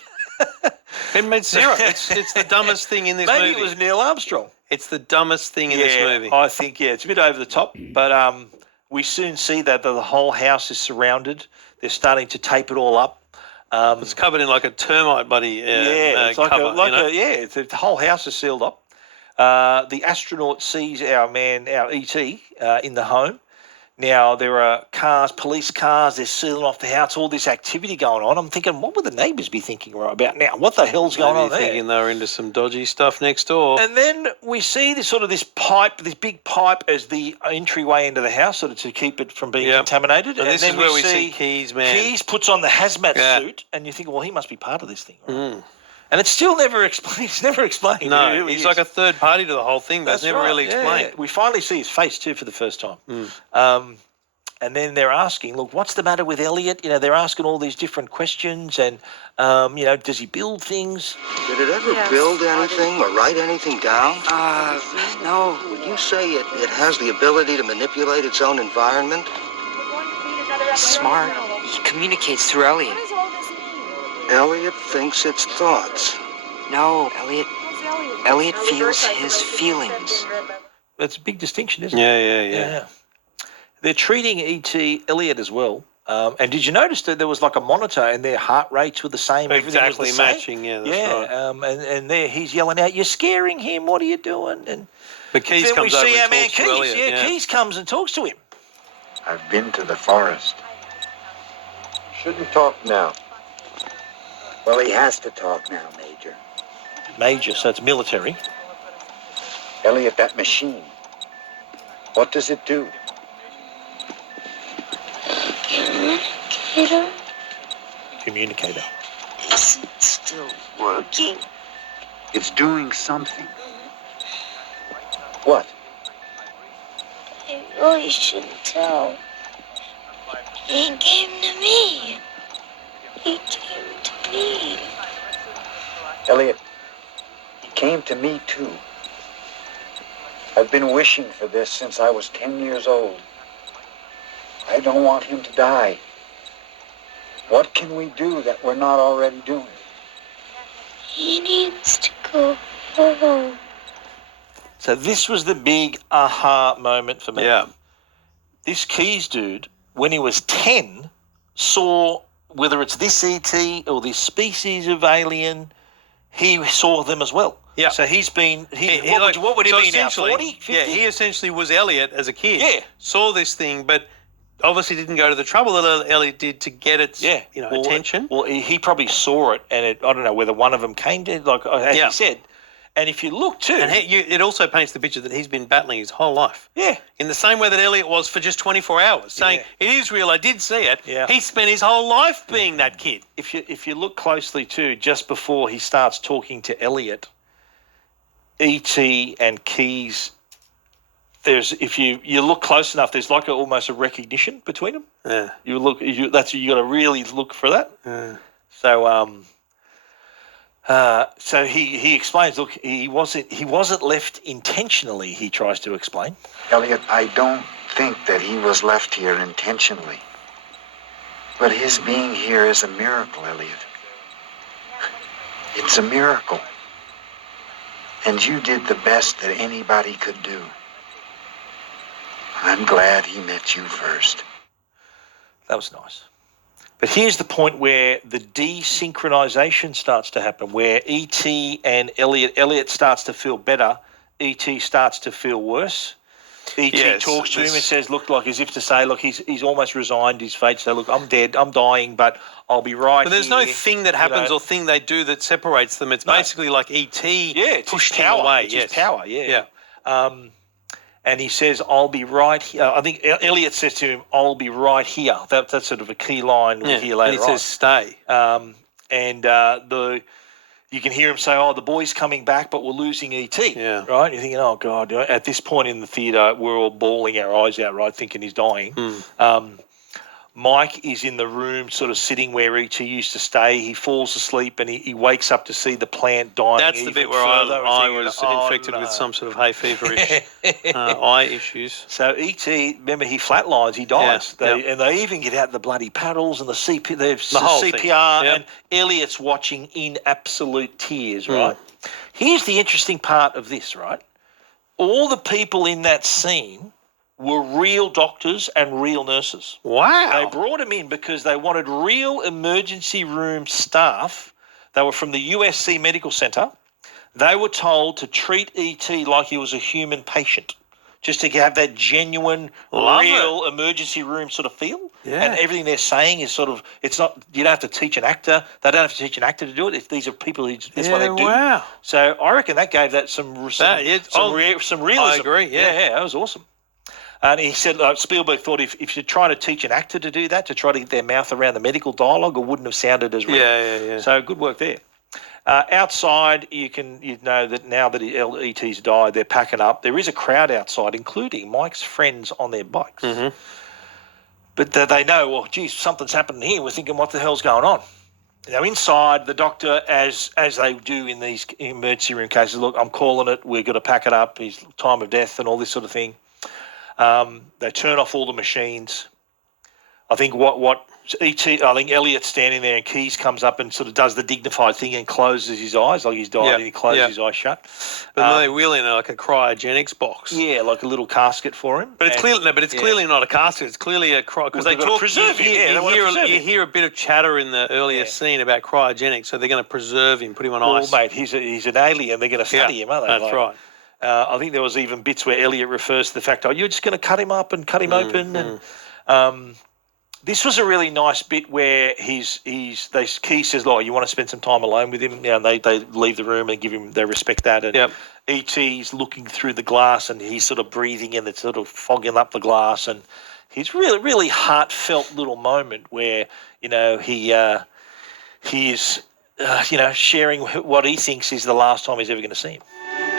It means zero. It's the dumbest thing in this movie. Maybe it was Neil Armstrong. It's the dumbest thing in this movie. I think, it's a bit over the top. But we soon see that the whole house is surrounded. They're starting to tape it all up. It's covered in like a termite buddy it's like cover. the whole house is sealed up. The astronaut sees our E.T., in the home. Now, there are cars, police cars, they're sealing off the house, all this activity going on. I'm thinking, what would the neighbours be thinking right about now? What the hell's going on there? Thinking they were into some dodgy stuff next door. And then we see this big pipe as the entryway into the house, sort of to keep it from being contaminated. And this is where we see Keys, man. Keys puts on the hazmat suit, and you think, well, he must be part of this thing, right? And it's still never explained. It's never explained. No, he's like a third party to the whole thing, but it's never really explained. We finally see his face, too, for the first time. And then they're asking, look, what's the matter with Elliot? You know, they're asking all these different questions and, does he build things? Did it ever build anything or write anything down? No. Would you say it has the ability to manipulate its own environment? Smart. He communicates through Elliot. Elliot thinks it's thoughts. No, Elliot feels his feelings. That's a big distinction, isn't it? Yeah. They're treating Elliot as well. And did you notice that there was like a monitor and their heart rates were the same? Exactly matching, that's right. And there he's yelling out, you're scaring him, what are you doing? And but Keys comes over and talks to Elliot. Keys comes and talks to him. I've been to the forest. Shouldn't talk now. Well, he has to talk now, Major. Major, so it's military. Elliot, that machine. What does it do? Communicator. Communicator. Is it still working? It's doing something. What? I really shouldn't tell. He came to me. He came to me. Elliot, he came to me too. I've been wishing for this since I was 10 years old. I don't want him to die. What can we do that we're not already doing? He needs to go home. So this was the big aha moment for me. Yeah. This Keys dude, when he was 10, saw, whether it's this ET or this species of alien, he saw them as well. Yeah. So he's been, What would he so be now, essentially- 40, 50? Yeah, he essentially was Elliot as a kid. Yeah. Saw this thing, but obviously didn't go to the trouble that Elliot did to get its attention. Well, he probably saw it, and I don't know whether one of them came to, like as Yeah. you said. And if you look too, And it also paints the picture that he's been battling his whole life. yeah, In the same way that Elliot was for just 24 hours, saying, Yeah. it is real, I did see it. Yeah. He spent his whole life being that kid. if you look closely too, just before he starts talking to Elliot, E.T. and Keys, if you look close enough, there's like almost a recognition between them. Yeah. You got to really look for that. Yeah. So he explains. Look, he wasn't left intentionally. He tries to explain. Elliot, I don't think that he was left here intentionally. But his being here is a miracle, Elliot. It's a miracle. And you did the best that anybody could do. I'm glad he met you first. That was nice. But here's the point where the desynchronization starts to happen, where E.T. and Elliot starts to feel better, E.T. starts to feel worse. E.T. Yes, talks to him and says, look, like as if to say, look, he's almost resigned his fate. So, look, I'm dead, I'm dying, but I'll be right But there's here. no thing that happens or thing they do that separates them. It's basically like E.T. It's pushed his him power. away. It's yes. his power, yeah. Yeah. And he says, I'll be right here. I think Elliot says to him, I'll be right here. That's sort of a key line we'll hear later and he says, stay. You can hear him say, the boy's coming back, but we're losing E.T. Yeah. Right? You're thinking, oh, God. At this point in the theatre, we're all bawling our eyes out, right, thinking he's dying. Mike is in the room sort of sitting where E.T. used to stay. He falls asleep and he wakes up to see the plant dying. That's the bit where I was infected with some sort of hay feverish eye issues. So E.T., remember, he flatlines, he dies. Yeah, And they even get out the bloody paddles and the whole CPR, thing. Yep. and Elliot's watching in absolute tears, right? Here's the interesting part of this, right? All the people in that scene were real doctors and real nurses. Wow. They brought them in because they wanted real emergency room staff. They were from the USC Medical Center. They were told to treat E.T. like he was a human patient, just to have that genuine, real emergency room sort of feel. Yeah. And everything they're saying is sort of, it's not, you don't have to teach an actor. They don't have to teach an actor to do it. These are people who, that's what they do. Wow. So I reckon that gave that some realism. I agree, yeah. That was awesome. And he said, Spielberg thought if you're trying to teach an actor to do that, to try to get their mouth around the medical dialogue, it wouldn't have sounded as real. Yeah. So good work there. Outside, you know that now that E.T.'s died, they're packing up. There is a crowd outside, including Mike's friends on their bikes. Mm-hmm. But they know, well, geez, something's happening here. We're thinking, what the hell's going on? Now, inside, the doctor, as they do in these emergency room cases, look, I'm calling it. We're going to pack it up. His time of death and all this sort of thing. They turn off all the machines. I think I think Elliot's standing there and Keys comes up and sort of does the dignified thing and closes his eyes, like he's died, and he closes his eyes shut. But then they wheel in like a cryogenics box. Yeah, like a little casket for him. But it's clearly not a casket. It's clearly a because they talk. You hear a bit of chatter in the earlier scene about cryogenics, so they're going to preserve him, put him on ice. Well, mate, he's an alien. They're going to study him, aren't they? That's right. I think there was even bits where Elliot refers to the fact, you're just going to cut him up and cut him open. And This was a really nice bit where Key says, "Oh, you want to spend some time alone with him?" And they leave the room and they respect that. And E.T.'s looking through the glass and he's sort of breathing and it's sort of fogging up the glass. And he's really heartfelt little moment where he is sharing what he thinks is the last time he's ever going to see him.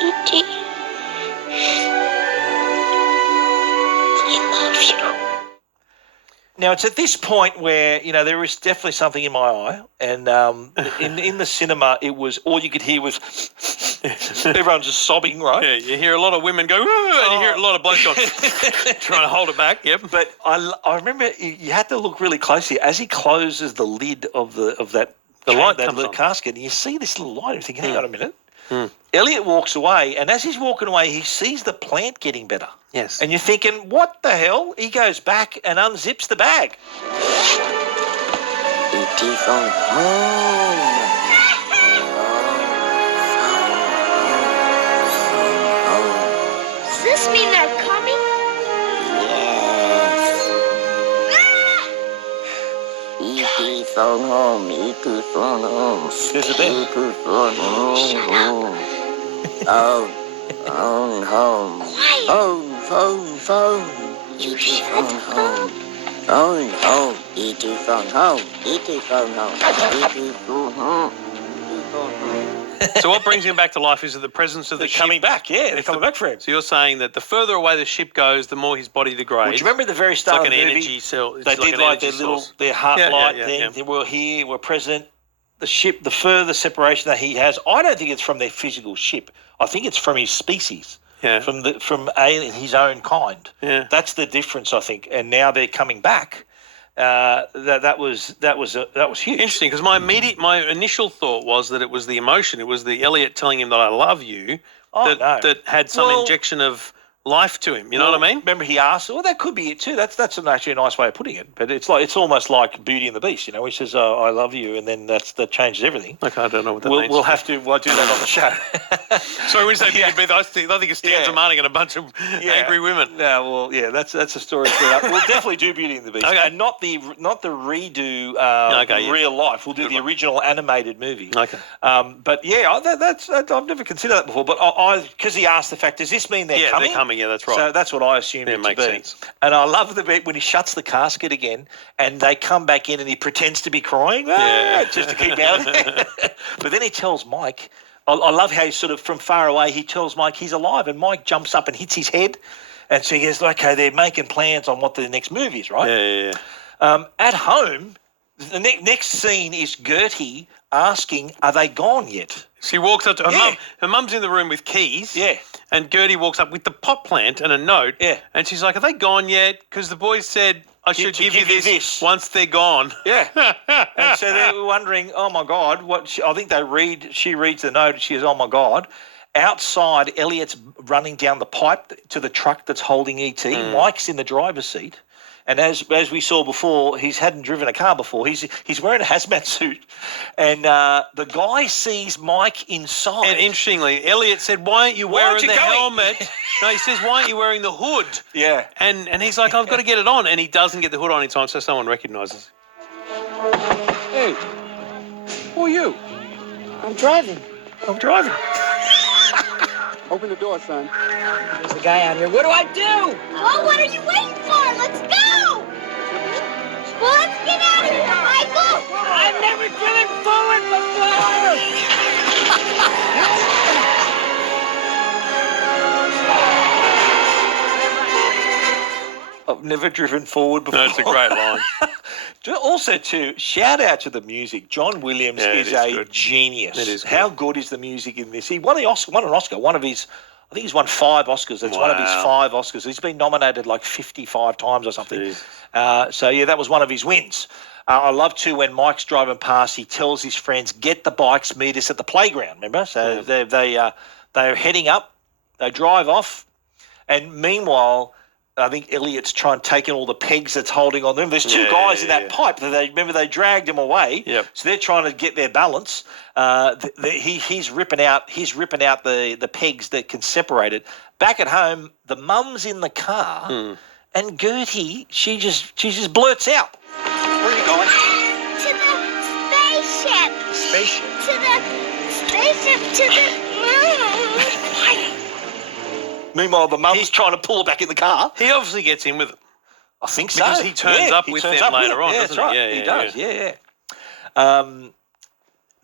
E.T. I love you. Now, it's at this point where, there is definitely something in my eye. And in the cinema, it was all you could hear was everyone just sobbing, right? Yeah, you hear a lot of women go, "Ooh," and you hear a lot of blokes going, trying to hold it back. Yep. But I remember you had to look really closely. As he closes the lid of that casket, and you see this little light, and you're thinking, hang on a minute. Elliot walks away, and as he's walking away, he sees the plant getting better. Yes. And you're thinking, what the hell? He goes back and unzips the bag. E.T. phone home. Does this mean they're coming? Yes. E.T. phone home. E.T. phone home. There's a bit. E.T. phone home. Shut up. Oh, phone home. Quiet. Phone. E.T. phone home. Phone home. E.T. phone home. E.T. phone home. E.T. phone home. So what brings him back to life is the presence of the ship. Coming back, yeah. They're coming back for him. So you're saying that the further away the ship goes, the more his body degrades. Well, do you remember at the very start of the movie? energy Cell. They did their heart light thing. Yeah. We're here, we're present. The ship, the further separation that he has, I don't think it's from their physical ship. I think it's from his species. Yeah. From his own kind. Yeah. That's the difference, I think. And now they're coming back. That was huge. Interesting, because my initial thought was that it was the emotion. It was the Elliot telling him that I love you that had some injection of life to him. You know what I mean? Remember he asked, well, that could be it too. That's actually a nice way of putting it. But it's almost like Beauty and the Beast, He says, "Oh, I love you," and then that changes everything. Okay, I don't know what that means. We'll do that on the show. Sorry, when you say Beauty and the Beast, I think it's Stan Marning and a bunch of angry women. No, that's a story straight up. We'll definitely do Beauty and the Beast, and not the redo real life. We'll do the original animated movie. Okay. But that's I've never considered that before. But because he asked the fact, does this mean they're coming? They're coming. Yeah, that's right. So that's what I assumed it to be. Sense. And I love the bit when he shuts the casket again and they come back in and he pretends to be crying just to keep out of there. But then he tells Mike, I love how he sort of from far away, he tells Mike he's alive and Mike jumps up and hits his head. And so he goes, okay, they're making plans on what the next movie is, right? Yeah. At home, the next scene is Gertie asking, are they gone yet? She walks up to her mum. Her mum's in the room with keys. Yeah. And Gertie walks up with the pot plant and a note. Yeah. And she's like, are they gone yet? Because the boys said I should give you this once they're gone. Yeah. And so they're wondering, oh, my God. I think she reads the note and she goes, oh, my God. Outside, Elliot's running down the pipe to the truck that's holding E.T. Mike's in the driver's seat. And as we saw before, he hadn't driven a car before. He's wearing a hazmat suit. And the guy sees Mike inside. And interestingly, Elliot said, why aren't you wearing the helmet? No, he says, why aren't you wearing the hood? Yeah. And he's like, I've got to get it on. And he doesn't get the hood on in time, so someone recognises. Hey, who are you? I'm driving. Open the door, son. There's a guy out here. What do I do? Well, what are you waiting for? Let's go! Well, let's get out of here, Michael! I've never driven forward before! I've never driven forward before. That's a great line. Also, too, shout out to the music. John Williams is a genius. It is good. How good is the music in this? He won an Oscar. I think he's won 5 Oscars. It's one of his 5 Oscars. He's been nominated like 55 times or something. That was one of his wins. I love, too, when Mike's driving past, he tells his friends, get the bikes, meet us at the playground, remember? So they're heading up. They drive off. And meanwhile, I think Elliot's taking all the pegs that's holding on them. There's 2 guys in that pipe. They dragged him away. Yep. So they're trying to get their balance. He's ripping out the pegs that can separate it. Back at home, the mum's in the car, And Gertie, she just blurts out. Where are you going? To the spaceship. Spaceship. To the spaceship. To the moon. Meanwhile, the mum's trying to pull her back in the car. He obviously gets in with them. I think so. Because he turns up with them later on, yeah, doesn't that's right. he? He does, yeah.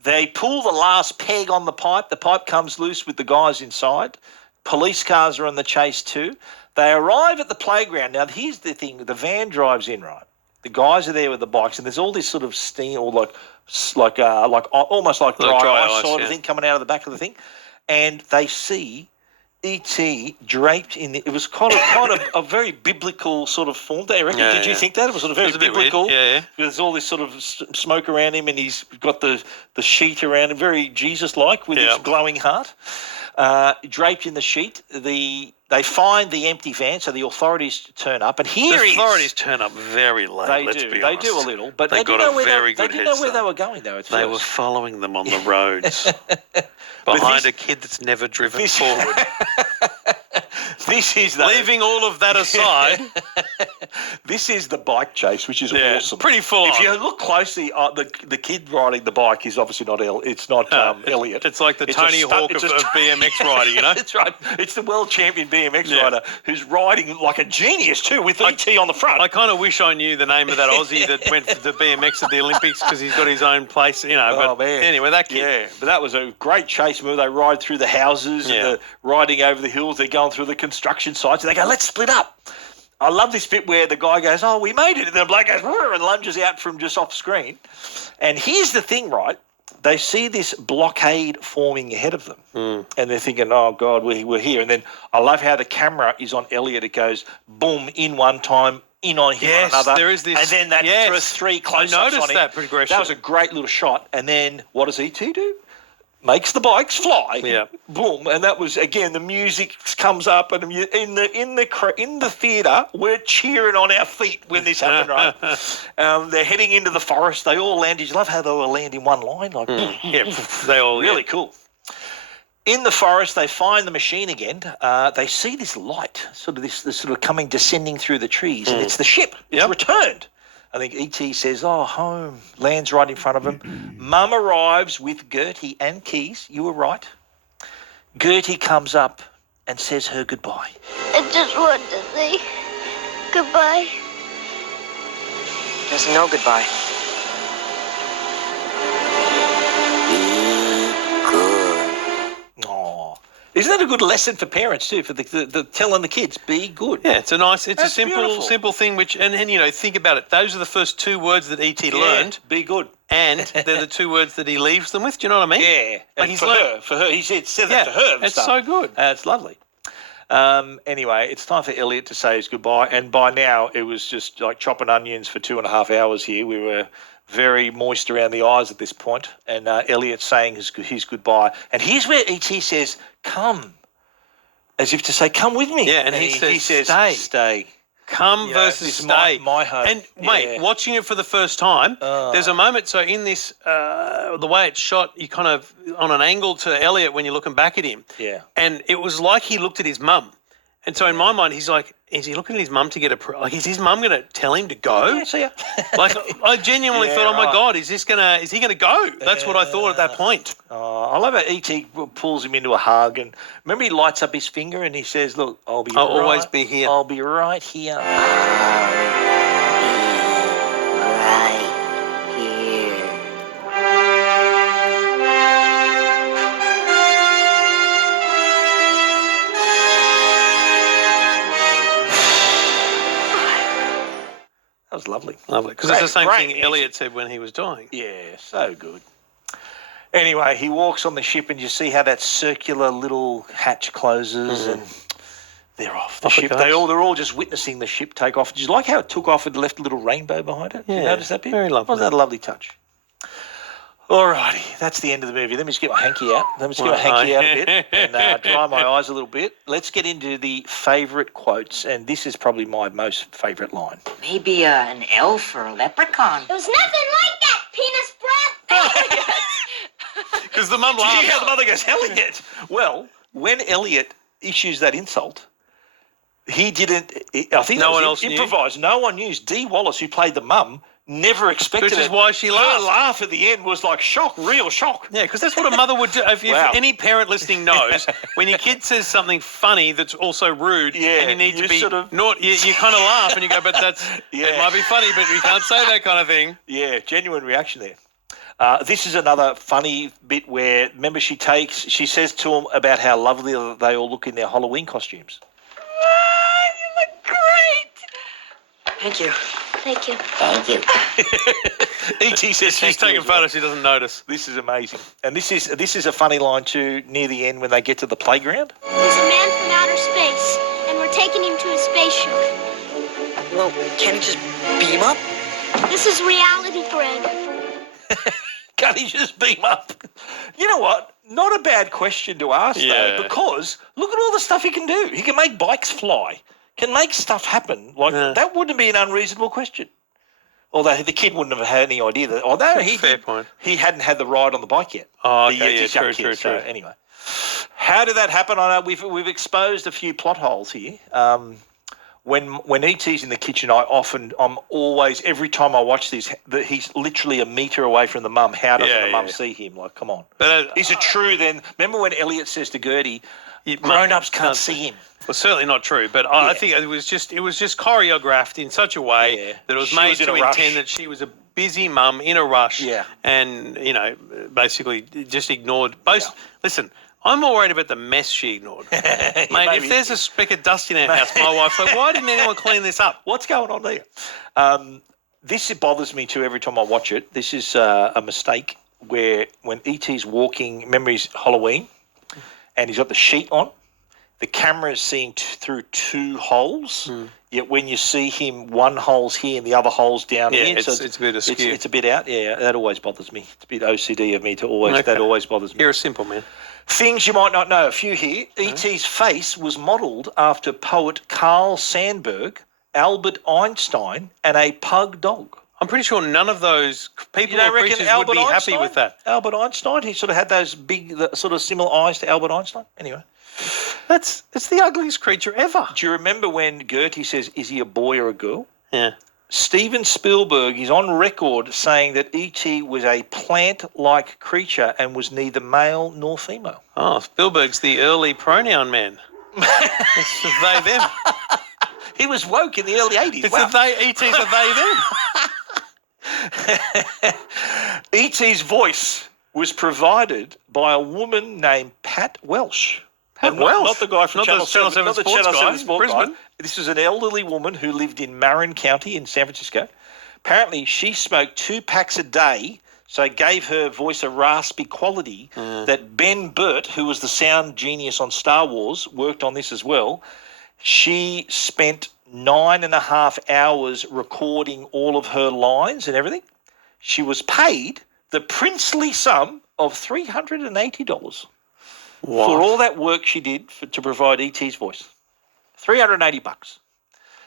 They pull the last peg on the pipe. The pipe comes loose with the guys inside. Police cars are on the chase too. They arrive at the playground. Now, here's the thing. The van drives in, right? The guys are there with the bikes, and there's all this sort of steam or almost like dry ice sort of thing coming out of the back of the thing. And they see E.T. draped in it was kind of a very biblical sort of form. Did you think that? It was sort of very biblical. Yeah. There's all this sort of smoke around him, and he's got the sheet around him, very Jesus-like with his glowing heart. Draped in the sheet. They find the empty van, so the authorities turn up, and the authorities turn up very late. They do a little, but they didn't know where they were going though. They were following them on the roads behind a kid that's never driven forward. This is leaving all of that aside. This is the bike chase, which is awesome. Pretty full. If you look closely, the kid riding the bike is obviously not Elliot. It's like the Tony Hawk of BMX riding, you know. That's right. It's the world champion BMX rider who's riding like a genius too, with E.T. on the front. I kind of wish I knew the name of that Aussie that went for the BMX at the Olympics because he's got his own place, you know. Oh, man. Anyway, that kid. Yeah, but that was a great chase move. They ride through the houses and they're riding over the hills. They're going through the construction sites and they go, let's split up. I love this bit where the guy goes, oh, we made it. And the bloke goes, and lunges out from just off screen. And here's the thing, right? They see this blockade forming ahead of them. And they're thinking, oh, God, we're here. And then I love how the camera is on Elliot. It goes, boom, in one time, in on him on another. There is this. And then that three close-ups on him. I noticed that progression. That was a great little shot. And then what does E.T. do? Makes the bikes fly. Yeah. Boom. And that was, again, the music comes up and in the theatre, we're cheering on our feet when this happened, right? They're heading into the forest. They all land. Did you love how they all land in one line? Like, they all really cool. In the forest, they find the machine again. They see this light, sort of descending through the trees, and it's the ship. It's returned. I think E.T. says, oh, home, lands right in front of him. Mum arrives with Gertie and Keys. You were right. Gertie comes up and says her goodbye. I just wanted to say goodbye. Doesn't know goodbye. Oh, isn't that a good lesson for parents too? For the telling the kids, be good. Yeah, it's a simple thing. Which and you know, think about it. Those are the first two words that E.T. learned. Be good, and they're the two words that he leaves them with. Do you know what I mean? Yeah, like he's for her. He said that to her. It's so good. It's lovely. Anyway, it's time for Elliot to say his goodbye, and by now it was just like chopping onions for 2.5 hours here. We were very moist around the eyes at this point, and Elliot's saying his goodbye. And here's where E.T. says, come, as if to say, come with me. Yeah, and he says, stay. Come versus stay. My home. And, mate, watching it for the first time, there's a moment, so in this, the way it's shot, you kind of, on an angle to Elliot when you're looking back at him. Yeah. And it was like he looked at his mum. And so in my mind, he's like, is he looking at his mum to get is his mum going to tell him to go? Yeah, see ya. Like, I genuinely thought, oh my God, is he going to go? That's what I thought at that point. I love how E.T. pulls him into a hug, and remember he lights up his finger and he says, look, I'll always be here. I'll be right here. That was lovely. Lovely. Because it's the same thing Elliot said when he was dying. Yeah, so good. Anyway, he walks on the ship and you see how that circular little hatch closes and they're off the ship. They're all just witnessing the ship take off. Did you like how it took off and left a little rainbow behind it? Yeah, Did you notice that bit? Very lovely. Wasn't that a lovely touch? All righty, that's the end of the movie. Let me just get my hanky out. Out a bit and dry my eyes a little bit. Let's get into the favourite quotes, and this is probably my most favourite line. Maybe an elf or a leprechaun. It was nothing like that, penis breath. Because the mum laughs. laughs. Yeah, the mother goes, Elliot. Well, when Elliot issues that insult, He didn't. I think No that was one else knew? improvised. No one knew. Dee Wallace, who played the mum, never expected it. Which is why she laughed. Her laugh at the end was like shock, real shock. Yeah, because that's what a mother would do. If any parent listening knows, when your kid says something funny that's also rude, and you need to be naughty, you kind of laugh and you go, but that's it might be funny, but you can't say that kind of thing. Yeah, genuine reaction there. This is another funny bit where, remember, she says to them about how lovely they all look in their Halloween costumes. You look great. Thank you. Thank you. Thank you. E.T. says She's taking photos. She doesn't notice. This is amazing. And this is a funny line too, near the end when they get to the playground. He's a man from outer space, and we're taking him to a spaceship. Well, can't he just beam up? This is reality, Greg. Can't he just beam up? You know what? Not a bad question to ask, though, because look at all the stuff he can do. He can make bikes fly, can make stuff happen. That wouldn't be an unreasonable question. Although the kid wouldn't have had any idea that. Although he hadn't had the ride on the bike yet. Oh, okay, true. So anyway, how did that happen? I know we've exposed a few plot holes here. When E.T.'s in the kitchen, I'm always, every time I watch this, he's literally a metre away from the mum. How doesn't the mum see him? Like, come on. But is it true then? Remember when Elliot says to Gertie, grown-ups can't see him? Well, certainly not true, but I think it was just choreographed in such a way that it was made to intend that she was a busy mum in a rush and, basically just ignored both. Yeah. Listen, I'm more worried about the mess she ignored. Mate, if there's a speck of dust in our house, my wife's like, why didn't anyone clean this up? What's going on there? This bothers me too every time I watch it. This is a mistake where when E.T.'s walking, remember he's Halloween, and he's got the sheet on, the camera is seeing through two holes, yet when you see him, one hole's here and the other hole's down here. It's a bit askew. It's a bit out. Yeah, that always bothers me. It's a bit OCD of me to always, that always bothers me. You're a simple man. Things you might not know, a few here. E.T.'s face was modelled after poet Carl Sandburg, Albert Einstein, and a pug dog. I'm pretty sure none of those people or creatures would be happy with that. Albert Einstein, he sort of had those big, sort of similar eyes to Albert Einstein. Anyway. It's the ugliest creature ever. Do you remember when Gertie says, is he a boy or a girl? Yeah. Steven Spielberg is on record saying that E.T. was a plant-like creature and was neither male nor female. Oh, Spielberg's the early pronoun man. It's they, them. He was woke in the early 80s. It's a they, E.T.'s a they, them. E.T.'s voice was provided by a woman named Pat Welsh. Not the guy from Channel 7 Sports guy. This is an elderly woman who lived in Marin County in San Francisco. Apparently, she smoked 2 packs a day, so it gave her voice a raspy quality that Ben Burt, who was the sound genius on Star Wars, worked on this as well. She spent 9.5 hours recording all of her lines and everything. She was paid the princely sum of $380. What? For all that work she did to provide E.T.'s voice. $380.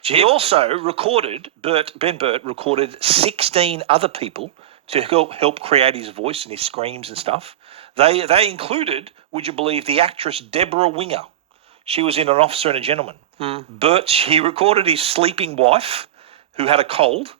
He also recorded, Ben Burt recorded 16 other people to help create his voice and his screams and stuff. They included, would you believe, the actress Deborah Winger. She was in An Officer and a Gentleman. He recorded his sleeping wife who had a cold.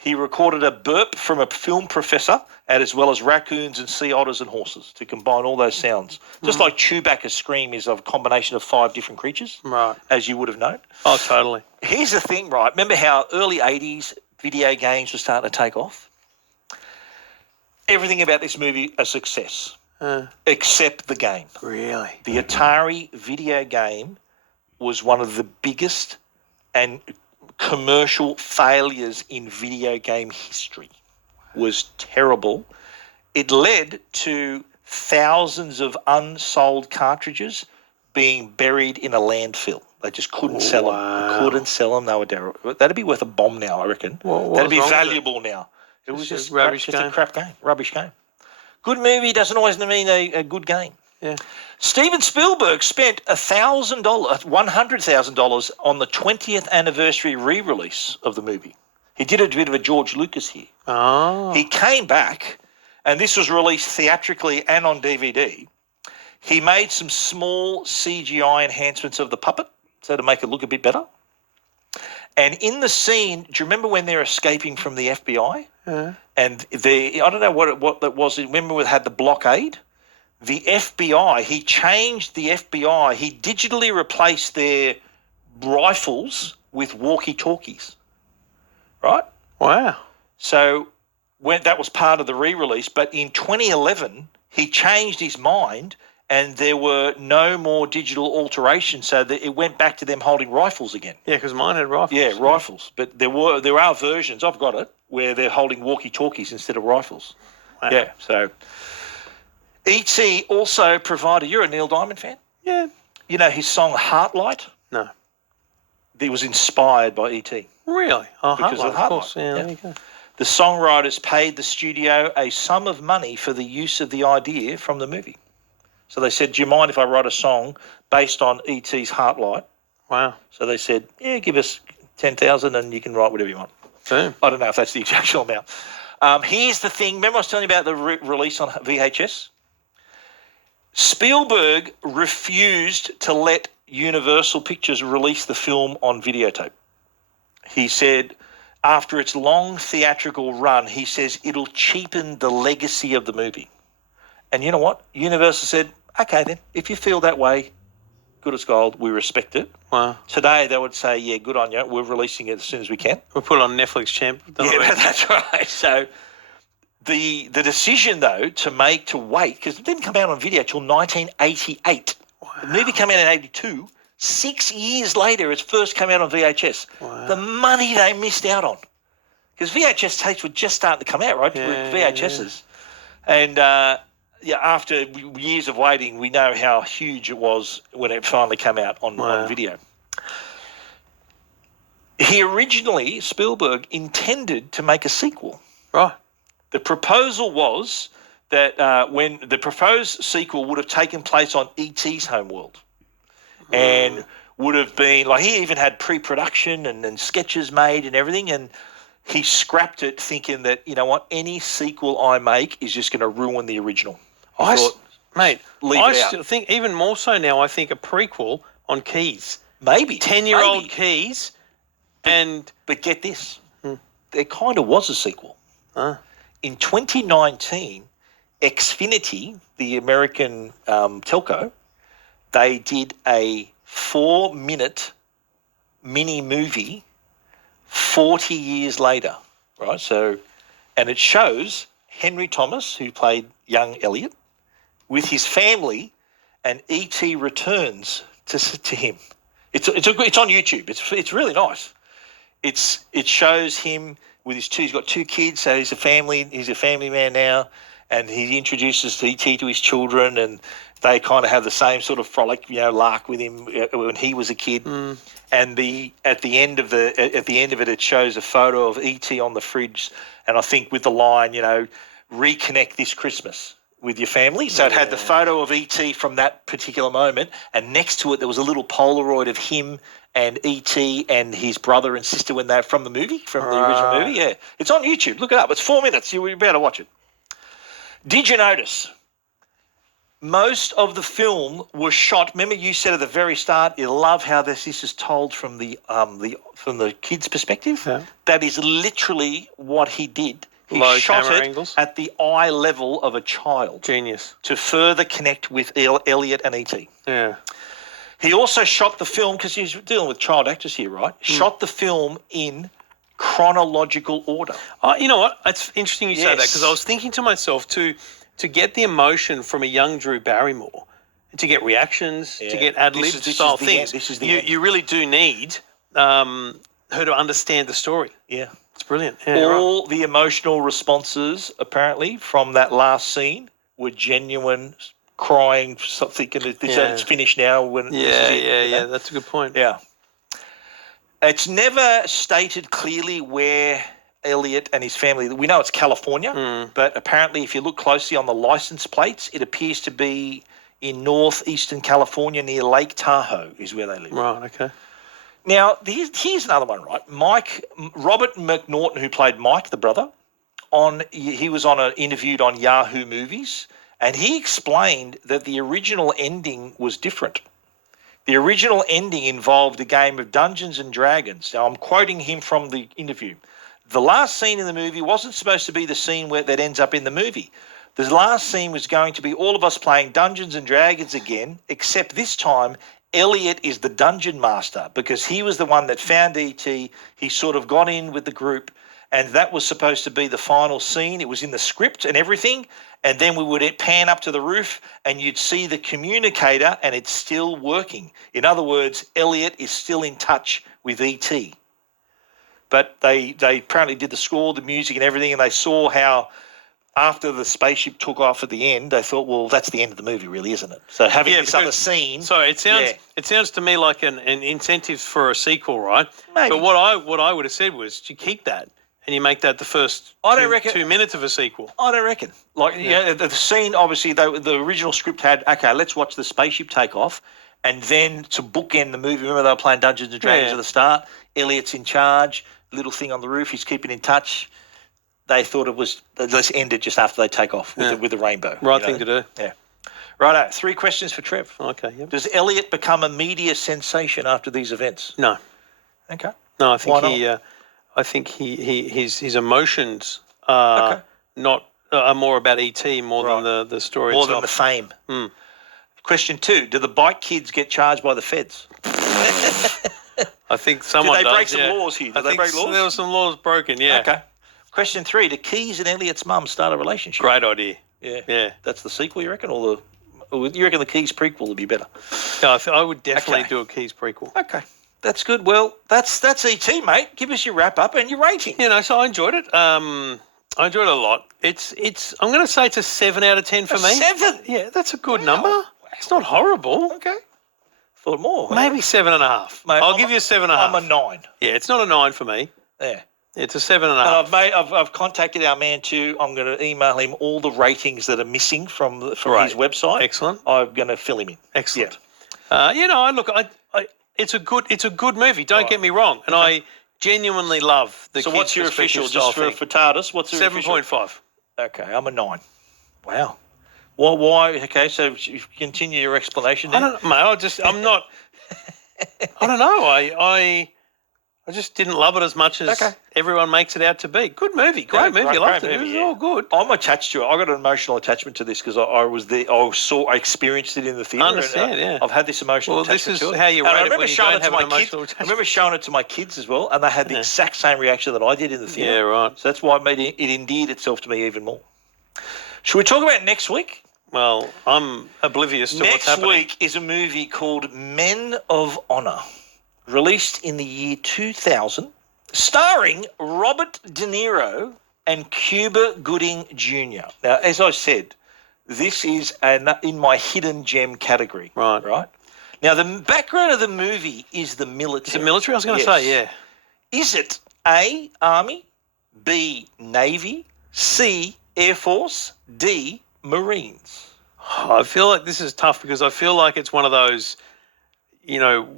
He recorded a burp from a film professor, and as well as raccoons and sea otters and horses to combine all those sounds. Just like Chewbacca's scream is a combination of 5 different creatures, right? As you would have known. Oh, totally. Here's the thing, right? Remember how early 80s video games were starting to take off? Everything about this movie a success, except the game. Really? The Atari video game was one of the biggest and commercial failures in video game history. Was terrible. It led to thousands of unsold cartridges being buried in a landfill. They just couldn't sell them. Couldn't sell them. They were terrible. That'd be worth a bomb now, I reckon. That'd be valuable now. It was just a crap game. Rubbish game. Good movie doesn't always mean a good game. Yeah. Steven Spielberg spent $100,000 on the 20th anniversary re-release of the movie. He did a bit of a George Lucas here. Oh. He came back, and this was released theatrically and on DVD. He made some small CGI enhancements of the puppet. so to make it look a bit better. And in the scene, do you remember when they're escaping from the FBI? And I don't know what that was. Remember we had the blockade? The FBI, he changed the FBI. He digitally replaced their rifles with walkie-talkies, right? Wow. So when that was part of the re-release, but in 2011, he changed his mind and there were no more digital alterations, so that it went back to them holding rifles again. Yeah, because mine had rifles. Yeah, rifles. But there are versions, I've got it, where they're holding walkie-talkies instead of rifles. Wow. Yeah, so E.T. also provided... You're a Neil Diamond fan? Yeah. You know his song Heartlight? No. It was inspired by E.T. Really? Oh, Because of of course. Heartlight. Yeah, Yeah. there you go. The songwriters paid the studio a sum of money for the use of the idea from the movie. So they said, do you mind if I write a song based on E.T.'s Heartlight? Wow. So they said, yeah, give us 10,000 and you can write whatever you want. Boom. I don't know if that's the actual amount. Here's the thing. Remember I was telling you about the release on VHS? Spielberg refused to let Universal Pictures release the film on videotape. He said, after its long theatrical run, he says it'll cheapen the legacy of the movie. And you know what? Universal said, okay then, if you feel that way, good as gold, we respect it. Wow. Today they would say, yeah, good on you, we're releasing it as soon as we can. We'll put it on Netflix, champ. Yeah, that's right. So the decision, though, to wait, because it didn't come out on video till 1988. Wow. The movie came out in 82. 6 years later, it first came out on VHS. Wow. The money they missed out on. Because VHS tapes were just starting to come out, right? Yeah, VHSs. And, after years of waiting, we know how huge it was when it finally came out on video. He originally, Spielberg, intended to make a sequel. Right. The proposal was that when the proposed sequel would have taken place on E.T.'s homeworld and would have been, like, he even had pre-production and sketches made and everything, and he scrapped it thinking that, you know what, any sequel I make is just going to ruin the original. I still think, even more so now, I think a prequel on Keys. Maybe. 10-year-old Keys. But get this. There kind of was a sequel. In 2019, Xfinity, the American telco, they did a 4-minute mini movie 40 years later, right? So, and it shows Henry Thomas, who played young Elliot, with his family, and E.T. returns to him. It's on YouTube. It's really nice. It shows him with his he's got 2 kids, so he's a family man now, and he introduces E.T. to his children, and they kind of have the same sort of frolic, lark with him when he was a kid. And at the end of it, it shows a photo of E.T. on the fridge, and I think with the line, reconnect this Christmas with your family. So it had the photo of E.T. from that particular moment, and next to it there was a little Polaroid of him and E.T. and his brother and sister when they're from the movie, from the original movie. Yeah, it's on YouTube. Look it up. It's 4 minutes. You'll be able to watch it. Did you notice most of the film was shot? Remember, you said at the very start, you love how this is told from the kid's perspective. Yeah. That is literally what he did. He shot it angles at the eye level of a child. Genius. To further connect with Elliot and E.T. Yeah. He also shot the film, because he's dealing with child actors here, right? Shot the film in chronological order. You know what? It's interesting you say that, because I was thinking to myself, to get the emotion from a young Drew Barrymore, to get reactions, to get ad-lib style things, you really do need her to understand the story. Yeah. It's brilliant. Yeah, all the emotional responses, apparently, from that last scene were genuine, crying, thinking it's finished now. That's a good point. Yeah. It's never stated clearly where Elliot and his family, we know it's California, but apparently if you look closely on the license plates, it appears to be in northeastern California near Lake Tahoe is where they live. Right, okay. Now, here's another one, right? Robert McNaughton, who played Mike, the brother, he was interviewed on Yahoo Movies, and he explained that the original ending was different. The original ending involved a game of Dungeons and Dragons. Now, I'm quoting him from the interview. The last scene in the movie wasn't supposed to be the scene that ends up in the movie. The last scene was going to be all of us playing Dungeons and Dragons again, except this time Elliot is the dungeon master because he was the one that found E.T. He sort of got in with the group, and that was supposed to be the final scene. It was in the script and everything, and then we would pan up to the roof and you'd see the communicator and it's still working. In other words, Elliot is still in touch with E.T. But they apparently did the score, the music and everything, and they saw how after the spaceship took off at the end, they thought, well, that's the end of the movie, really, isn't it? So having this other scene. So it sounds to me like an incentive for a sequel, right? Maybe. But what I would have said was, you keep that and you make that the first 2 minutes of a sequel. I don't reckon. Like, the scene, obviously, the original script had, okay, let's watch the spaceship take off, and then to bookend the movie, remember they were playing Dungeons and Dragons at the start, Elliot's in charge, little thing on the roof, he's keeping in touch. They thought it was, let's end it just after they take off with the rainbow. Right thing to do. Yeah. Righto, 3 questions for Trev. Okay, yep. Does Elliot become a media sensation after these events? No. Okay. No, I think his emotions are are more about E.T. more than the story more itself. Than the fame. Mm. Question 2, do the bike kids get charged by the feds? I think someone Did they does, break some laws here? Did they break laws? There were some laws broken, yeah. Okay. Question 3, do Keys and Elliot's mum start a relationship? Great idea. Yeah. That's the sequel, you reckon? Or you reckon the Keys prequel would be better? No, I would definitely do a Keys prequel. Okay. That's good. Well, that's E.T., mate. Give us your wrap-up and your rating. So I enjoyed it. I enjoyed it a lot. It's. I'm going to say it's a 7 out of 10 for me. 7? Yeah, that's a good number. Wow. It's not horrible. Okay. Thought more. Maybe 7.5. Mate, I'll give you a 7.5. I'm a 9. Yeah, it's not a 9 for me. Yeah. It's a 7.5. And I've contacted our man too. I'm going to email him all the ratings that are missing from his website. Excellent. I'm going to fill him in. Excellent. Yeah. It's a good movie. Don't get me wrong, and I genuinely love the. So what's your official? Just for TARDIS, what's your 7.5? Okay, I'm a 9. Wow. Well, why? Okay, so you continue your explanation. Then. I don't know, mate. I'm not. I don't know. I just didn't love it as much as everyone makes it out to be. Good movie, great movie. I loved it. It was all good. I'm attached to it. I got an emotional attachment to this because I was there. I experienced it in the theatre. I understand. Yeah. I've had this emotional attachment to it. This is how you rate it when you don't have an emotional attachment. I remember showing it to my kids as well, and they had the exact same reaction that I did in the theatre. Yeah, right. So that's why it endeared itself to me even more. Should we talk about next week? Well, I'm oblivious to what's happening. Next week is a movie called Men of Honor, released in the year 2000. Starring Robert De Niro and Cuba Gooding Jr. Now, as I said, this is in my hidden gem category. Right. Now, the background of the movie is the military. Is it military? I was going to say, yeah. Is it A, Army, B, Navy, C, Air Force, D, Marines? I feel like this is tough because I feel like it's one of those...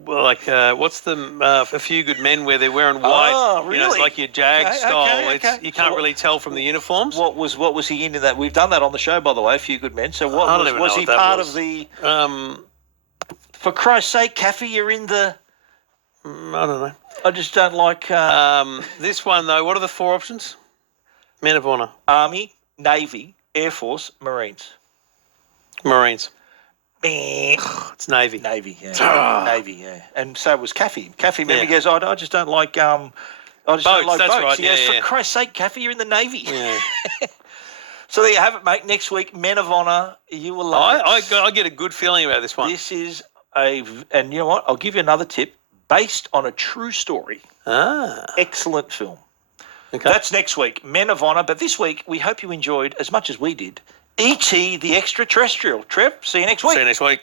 what's A Few Good Men where they're wearing white? Oh, really? It's like your Jag style. You can't really tell from the uniforms. What was he into that? We've done that on the show, by the way, A Few Good Men. So was he part of the... for Christ's sake, Caffey, you're in the... I don't know. I just don't like... this one, though, what are the 4 options? Men of Honor. Army, Navy, Air Force, Marines. Marines. It's Navy. Navy, yeah. And so was Caffey. Caffey, maybe goes, I just don't like boats. That's right. He goes, for Christ's sake, Caffey, you're in the Navy. Yeah. So there you have it, mate. Next week, Men of Honor. You will love it. I get a good feeling about this one. This is and you know what? I'll give you another tip. Based on a true story. Excellent film. Okay. That's next week, Men of Honor. But this week, we hope you enjoyed as much as we did. E.T. the Extraterrestrial. Trev, see you next week. See you next week.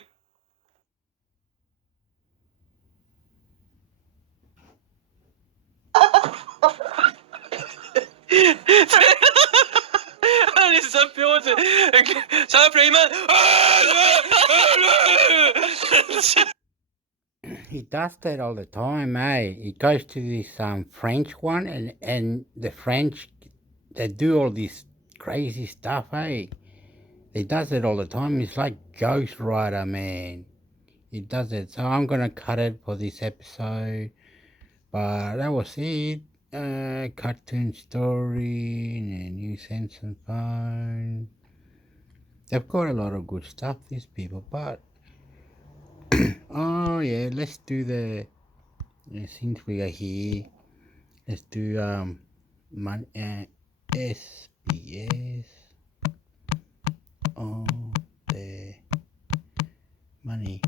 He does that all the time, eh? He goes to this French one, and the French, they do all this crazy stuff, eh? He does it all the time. He's like Ghost Rider, man. it does it. So I'm gonna cut it for this episode. But that was it. Cartoon story and New Sense and Fun. They've got a lot of good stuff, these people. But oh yeah, let's do since we are here, let's do SBS on the money.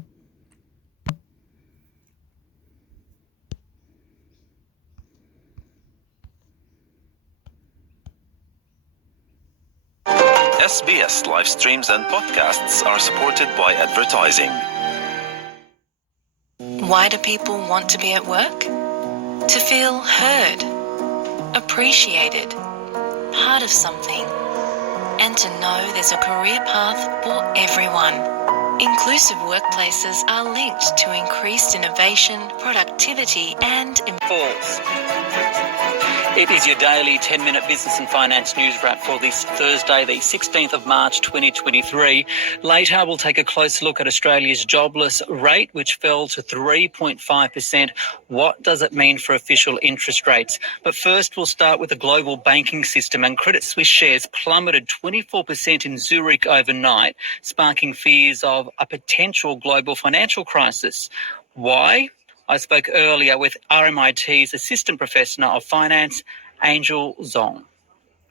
SBS live streams and podcasts are supported by advertising. Why do people want to be at work? To feel heard, appreciated, part of something, and to know there's a career path for everyone. Inclusive workplaces are linked to increased innovation, productivity, and falls. It is your daily 10-minute business and finance news wrap for this Thursday, the 16th of March 2023. Later, we'll take a close look at Australia's jobless rate, which fell to 3.5%. What does it mean for official interest rates? But first, we'll start with the global banking system, and Credit Suisse shares plummeted 24% in Zurich overnight, sparking fears of a potential global financial crisis. Why? I spoke earlier with RMIT's Assistant Professor of Finance, Angel Zong.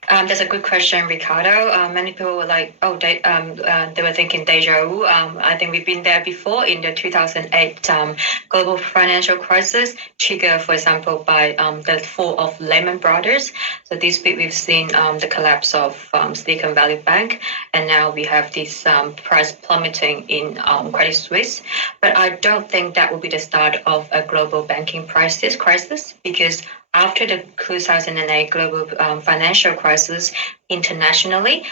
That's a good question, Ricardo. Many people were like, they were thinking deja vu. I think we've been there before in the 2008 global financial crisis, triggered, for example, by the fall of Lehman Brothers. So this week we've seen the collapse of Silicon Valley Bank, and now we have this price plummeting in Credit Suisse. But I don't think that will be the start of a global banking crisis, because after the 2008 global financial crisis, internationally,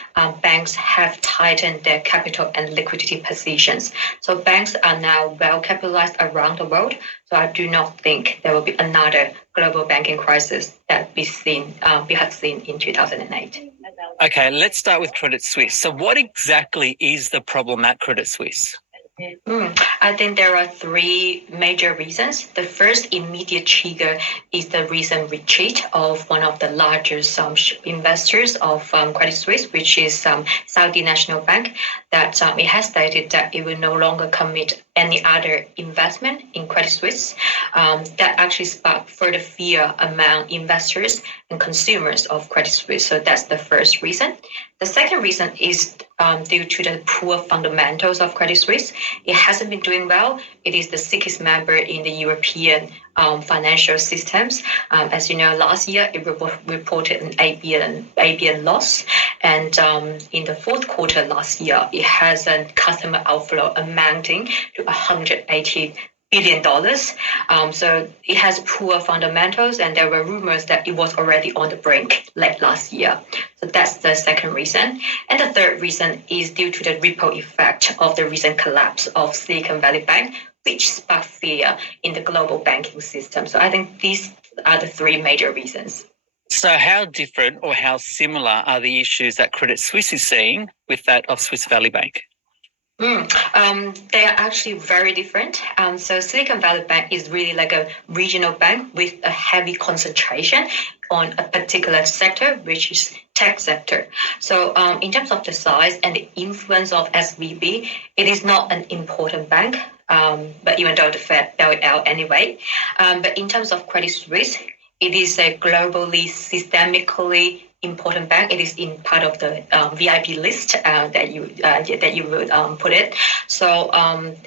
banks have tightened their capital and liquidity positions. So banks are now well capitalized around the world. So I do not think there will be another global banking crisis that we have seen in 2008. Okay, let's start with Credit Suisse. So what exactly is the problem at Credit Suisse? I think there are three major reasons. The first immediate trigger is the recent retreat of one of the largest investors of Credit Suisse, which is Saudi National Bank, that it has stated that it will no longer commit any other investment in Credit Suisse. That actually sparked further fear among investors and consumers of Credit Suisse. So that's the first reason. The second reason is due to the poor fundamentals of Credit Suisse. It hasn't been doing well. It is the sickest member in the European financial systems. As you know, last year it reported an 8 billion loss. And in the fourth quarter last year, it has a customer outflow amounting to $180 billion. So it has poor fundamentals, and there were rumors that it was already on the brink late last year. So that's the second reason. And the third reason is due to the ripple effect of the recent collapse of Silicon Valley Bank, which sparked fear in the global banking system. So I think these are the three major reasons. So how different or how similar are the issues that Credit Suisse is seeing with that of Swiss Valley Bank? They are actually very different. So Silicon Valley Bank is really like a regional bank with a heavy concentration on a particular sector, which is tech sector. So in terms of the size and the influence of SVB, it is not an important bank, but even though the Fed bailed it out anyway. But in terms of Credit Suisse, it is a globally, systemically important bank. It is in part of the VIP list that you would put it. So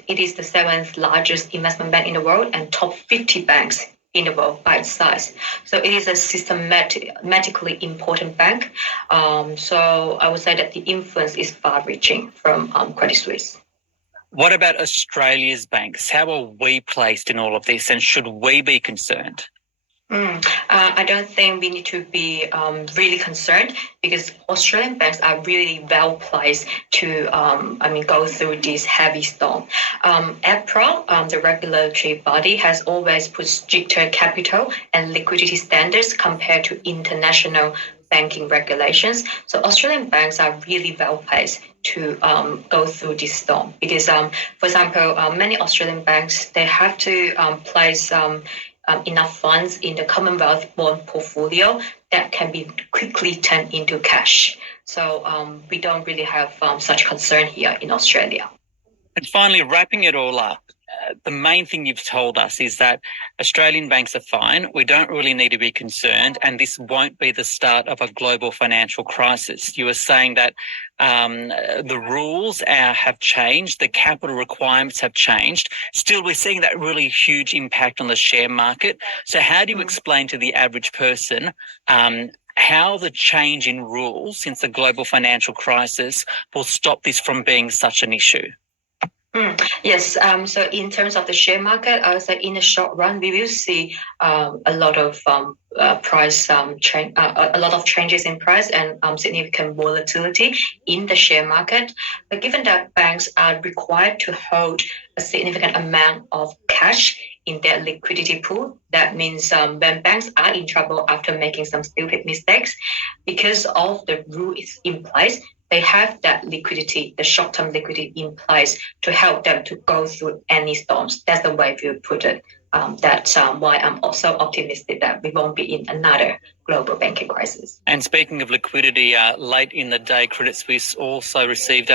it is the 7th largest investment bank in the world and top 50 banks in the world by its size. So it is a systematically important bank. So I would say that the influence is far-reaching from Credit Suisse. What about Australia's banks? How are we placed in all of this, and should we be concerned? I don't think we need to be really concerned, because Australian banks are really well placed to, go through this heavy storm. APRA, the regulatory body, has always put stricter capital and liquidity standards compared to international banking regulations. So Australian banks are really well placed to go through this storm because, for example, many Australian banks, they have to place enough funds in the Commonwealth bond portfolio that can be quickly turned into cash. So we don't really have such concern here in Australia. And finally, wrapping it all up, the main thing you've told us is that Australian banks are fine. We don't really need to be concerned, and this won't be the start of a global financial crisis. You were saying that the rules have changed, the capital requirements have changed. Still, we're seeing that really huge impact on the share market. So how do you explain to the average person how the change in rules since the global financial crisis will stop this from being such an issue? Yes. So in terms of the share market, I would say in the short run, we will see a lot of price change, a lot of changes in price and significant volatility in the share market. But given that banks are required to hold a significant amount of cash in their liquidity pool, that means when banks are in trouble after making some stupid mistakes, because of the rule is in place, they have that liquidity, the short-term liquidity in place to help them to go through any storms. That's the way we put it. That's why I'm also optimistic that we won't be in another global banking crisis. And speaking of liquidity, late in the day, Credit Suisse also received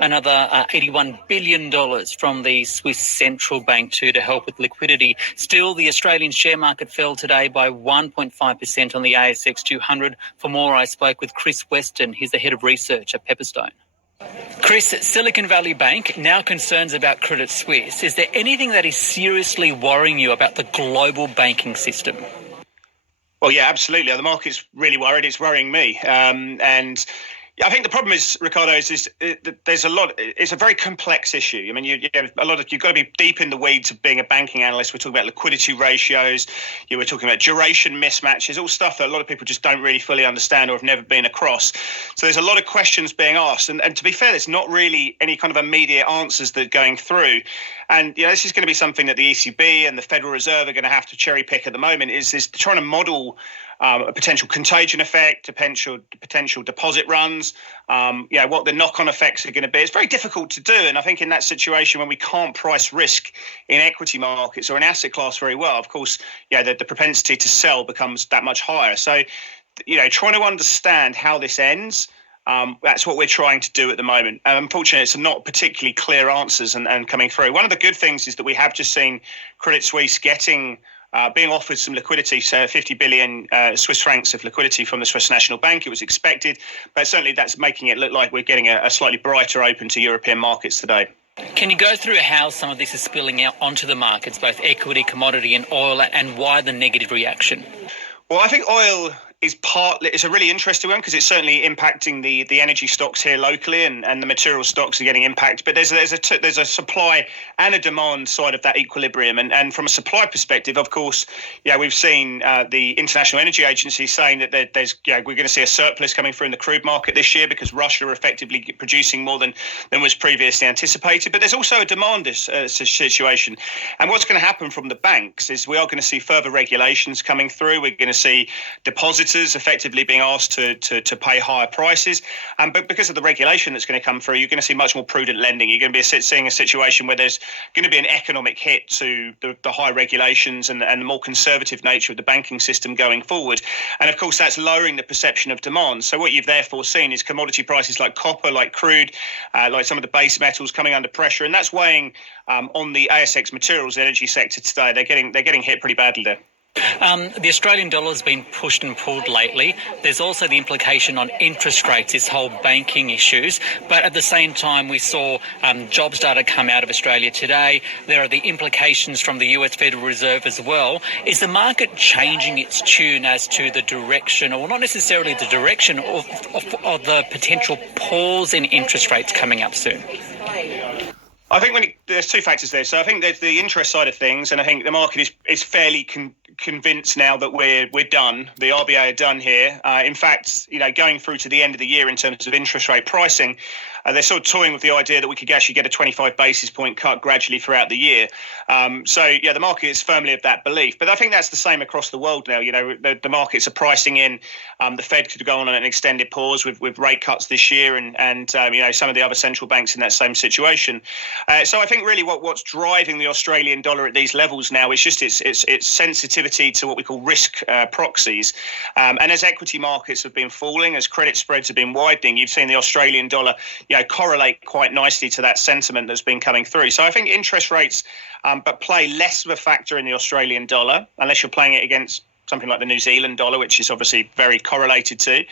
another $81 billion from the Swiss Central Bank too to help with liquidity. Still, the Australian share market fell today by 1.5% on the ASX 200. For more, I spoke with Chris Weston. He's the head of research at Pepperstone. Chris, Silicon Valley Bank, now concerns about Credit Suisse. Is there anything that is seriously worrying you about the global banking system? Well, yeah, absolutely. The market's really worried. It's worrying me. And I think the problem is, Ricardo, is there's a lot. It's a very complex issue. I mean, you've got to be deep in the weeds of being a banking analyst. We're talking about liquidity ratios. We're talking about duration mismatches, all stuff that a lot of people just don't really fully understand or have never been across. So there's a lot of questions being asked. And to be fair, there's not really any kind of immediate answers that are going through. And this is going to be something that the ECB and the Federal Reserve are going to have to cherry pick at the moment. Is trying to model a potential contagion effect, potential deposit runs, what the knock-on effects are going to be. It's very difficult to do, and I think in that situation when we can't price risk in equity markets or an asset class very well, of course, the propensity to sell becomes that much higher. So, trying to understand how this ends, that's what we're trying to do at the moment. Unfortunately, it's not particularly clear answers and coming through. One of the good things is that we have just seen Credit Suisse being offered some liquidity, so 50 billion Swiss francs of liquidity from the Swiss National Bank. It was expected, but certainly that's making it look like we're getting a slightly brighter open to European markets today. Can you go through how some of this is spilling out onto the markets, both equity, commodity and oil, and why the negative reaction? Well, I think oil it's a really interesting one because it's certainly impacting the energy stocks here locally and the material stocks are getting impacted. But there's a supply and a demand side of that equilibrium. And from a supply perspective, of course, we've seen the International Energy Agency saying that we're going to see a surplus coming through in the crude market this year because Russia are effectively producing more than was previously anticipated. But there's also a demand situation. And what's going to happen from the banks is we are going to see further regulations coming through. We're going to see depositors effectively being asked to pay higher prices, but because of the regulation that's going to come through, you're going to see much more prudent lending. You're going to be seeing a situation where there's going to be an economic hit to the high regulations and the more conservative nature of the banking system going forward. And of course, that's lowering the perception of demand. So what you've therefore seen is commodity prices like copper, like crude, like some of the base metals coming under pressure, and that's weighing on the ASX materials energy sector today. They're getting hit pretty badly there. The Australian dollar has been pushed and pulled lately. There's also the implication on interest rates, this whole banking issues. But at the same time, we saw jobs data come out of Australia today. There are the implications from the US Federal Reserve as well. Is the market changing its tune as to the direction, or not necessarily the direction, of the potential pause in interest rates coming up soon? I think there's two factors there. So I think there's the interest side of things, and I think the market is fairly convinced now that we're done. The RBA are done here. In fact, going through to the end of the year in terms of interest rate pricing, they're sort of toying with the idea that we could actually get a 25 basis point cut gradually throughout the year. The market is firmly of that belief. But I think that's the same across the world now. The markets are pricing in the Fed could go on an extended pause with rate cuts this year, and some of the other central banks in that same situation. So I think really what's driving the Australian dollar at these levels now is just its sensitivity to what we call risk proxies. And as equity markets have been falling, as credit spreads have been widening, you've seen the Australian dollar correlate quite nicely to that sentiment that's been coming through. So I think interest rates but play less of a factor in the Australian dollar, unless you're playing it against something like the New Zealand dollar, which is obviously very correlated to.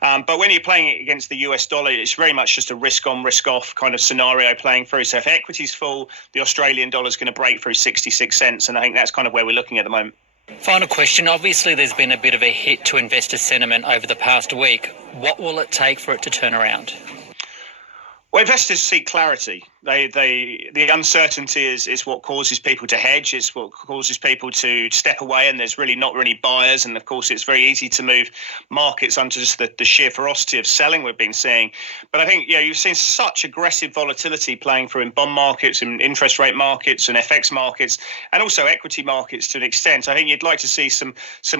But when you're playing it against the US dollar, it's very much just a risk on, risk off kind of scenario playing through. So if equities fall, the Australian dollar is going to break through 66 cents. And I think that's kind of where we're looking at the moment. Final question. Obviously, there's been a bit of a hit to investor sentiment over the past week. What will it take for it to turn around? Well, investors seek clarity. The uncertainty is what causes people to hedge. It's what causes people to step away, and there's really not really buyers. And of course, it's very easy to move markets under just the sheer ferocity of selling we've been seeing. But I think you've seen such aggressive volatility playing through in bond markets, in interest rate markets, and FX markets, and also equity markets to an extent. I think you'd like to see some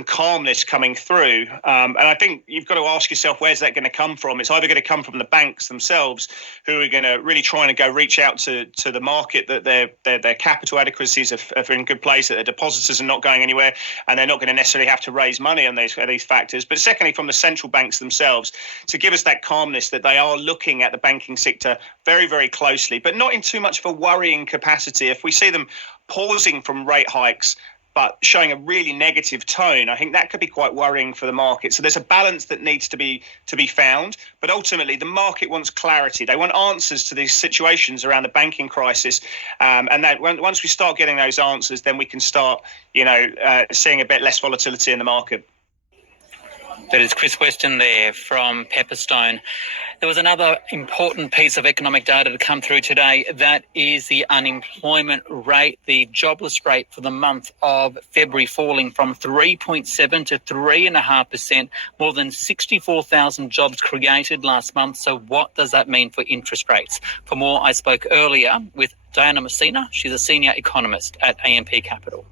calmness coming through. And I think you've got to ask yourself, where's that going to come from? It's either going to come from the banks themselves, who are going to really try and go reach out to the market that their capital adequacies are in good place, that their depositors are not going anywhere, and they're not going to necessarily have to raise money on these factors. But secondly, from the central banks themselves, to give us that calmness that they are looking at the banking sector very, very closely, but not in too much of a worrying capacity. If we see them pausing from rate hikes, but showing a really negative tone, I think that could be quite worrying for the market. So there's a balance that needs to be found. But ultimately, the market wants clarity. They want answers to these situations around the banking crisis. And that once we start getting those answers, then we can start, seeing a bit less volatility in the market. That is Chris Weston there from Pepperstone. There was another important piece of economic data to come through today. That is the unemployment rate, the jobless rate for the month of February falling from 3.7 to 3.5%, more than 64,000 jobs created last month. So what does that mean for interest rates? For more, I spoke earlier with Diana Messina. She's a senior economist at AMP Capital.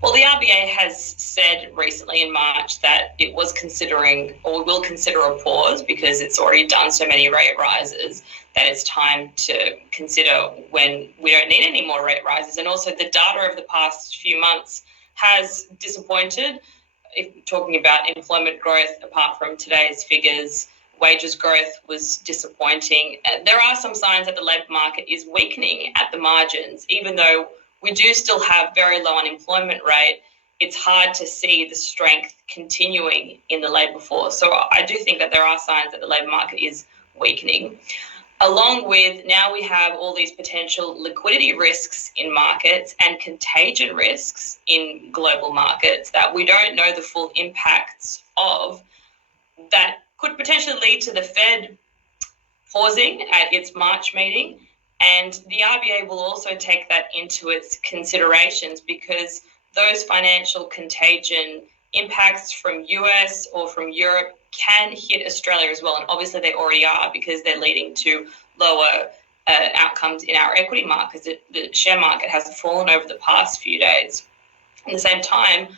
Well, the RBA has said recently in March that it was considering, or will consider, a pause because it's already done so many rate rises that it's time to consider when we don't need any more rate rises. And also the data of the past few months has disappointed. If talking about employment growth, apart from today's figures, wages growth was disappointing. There are some signs that the labour market is weakening at the margins, even though we do still have very low unemployment rate. It's hard to see the strength continuing in the labour force. So I do think that there are signs that the labour market is weakening. Along with, now we have all these potential liquidity risks in markets and contagion risks in global markets that we don't know the full impacts of, that could potentially lead to the Fed pausing at its March meeting. And the RBA will also take that into its considerations, because those financial contagion impacts from US or from Europe can hit Australia as well. And obviously they already are, because they're leading to lower outcomes in our equity markets. The share market has fallen over the past few days. At the same time,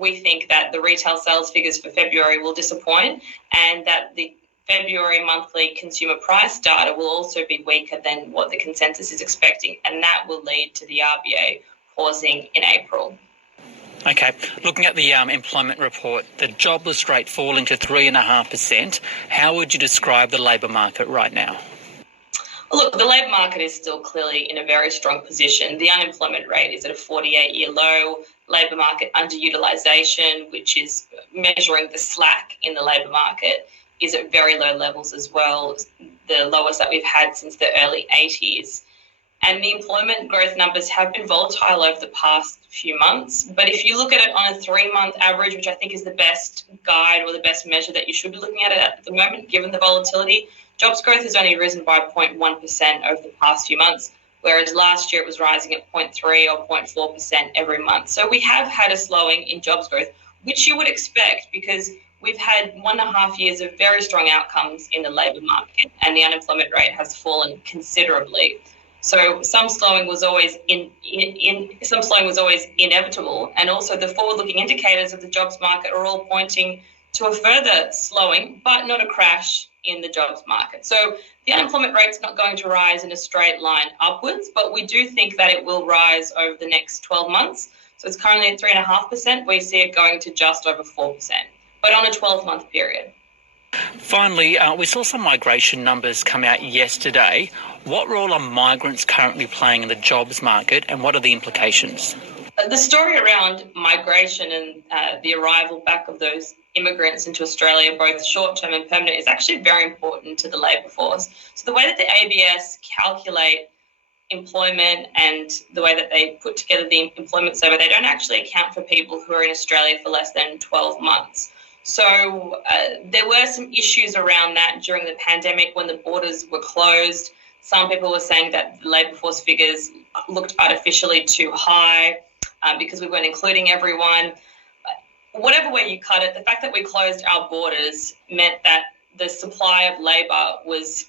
we think that the retail sales figures for February will disappoint, and that the February monthly consumer price data will also be weaker than what the consensus is expecting, and that will lead to the RBA pausing in April. Okay, looking at the employment report, the jobless rate falling to 3.5%, how would you describe the labour market right now? Look, the labour market is still clearly in a very strong position. The unemployment rate is at a 48-year low. Labour market underutilisation, which is measuring the slack in the labour market, is at very low levels as well, the lowest that we've had since the early 80s. And the employment growth numbers have been volatile over the past few months. But if you look at it on a 3-month average, which I think is the best guide or the best measure that you should be looking at it at the moment, given the volatility, jobs growth has only risen by 0.1% over the past few months, whereas last year it was rising at 0.3 or 0.4% every month. So we have had a slowing in jobs growth, which you would expect, because we've had 1.5 years of very strong outcomes in the labour market, and the unemployment rate has fallen considerably. So some slowing was always inevitable, and also the forward-looking indicators of the jobs market are all pointing to a further slowing, but not a crash in the jobs market. So the unemployment rate's not going to rise in a straight line upwards, but we do think that it will rise over the next 12 months. So it's currently at 3.5%. We see it going to just over 4%, but on a 12-month period. Finally, we saw some migration numbers come out yesterday. What role are migrants currently playing in the jobs market, and what are the implications? The story around migration and the arrival back of those immigrants into Australia, both short-term and permanent, is actually very important to the labour force. So the way that the ABS calculate employment and the way that they put together the employment survey, they don't actually account for people who are in Australia for less than 12 months. So there were some issues around that during the pandemic when the borders were closed. Some people were saying that the labour force figures looked artificially too high because we weren't including everyone. Whatever way you cut it, the fact that we closed our borders meant that the supply of labour was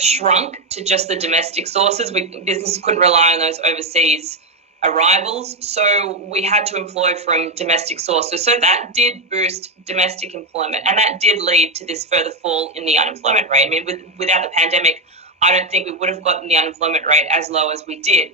shrunk to just the domestic sources. Businesses couldn't rely on those overseas arrivals, so we had to employ from domestic sources. So that did boost domestic employment, and that did lead to this further fall in the unemployment rate. I mean, without the pandemic, I don't think we would have gotten the unemployment rate as low as we did.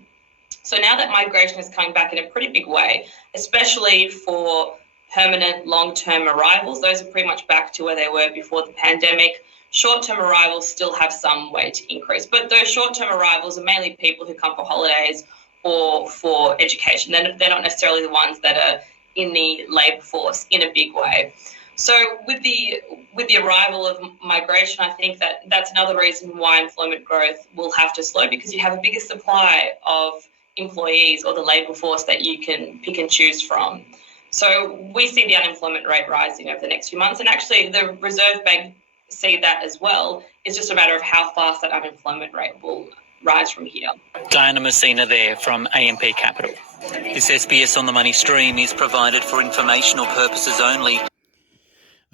So now that migration is coming back in a pretty big way, especially for permanent long-term arrivals, those are pretty much back to where they were before the pandemic. Short-term arrivals still have some way to increase, but those short-term arrivals are mainly people who come for holidays or for education. They're not necessarily the ones that are in the labour force in a big way. So with the arrival of migration, I think that's another reason why employment growth will have to slow, because you have a bigger supply of employees or the labour force that you can pick and choose from. So we see the unemployment rate rising over the next few months, and actually the Reserve Bank see that as well. It's just a matter of how fast that unemployment rate will rise from here. Diana Messina there from AMP Capital. This SBS On The Money stream is provided for informational purposes only.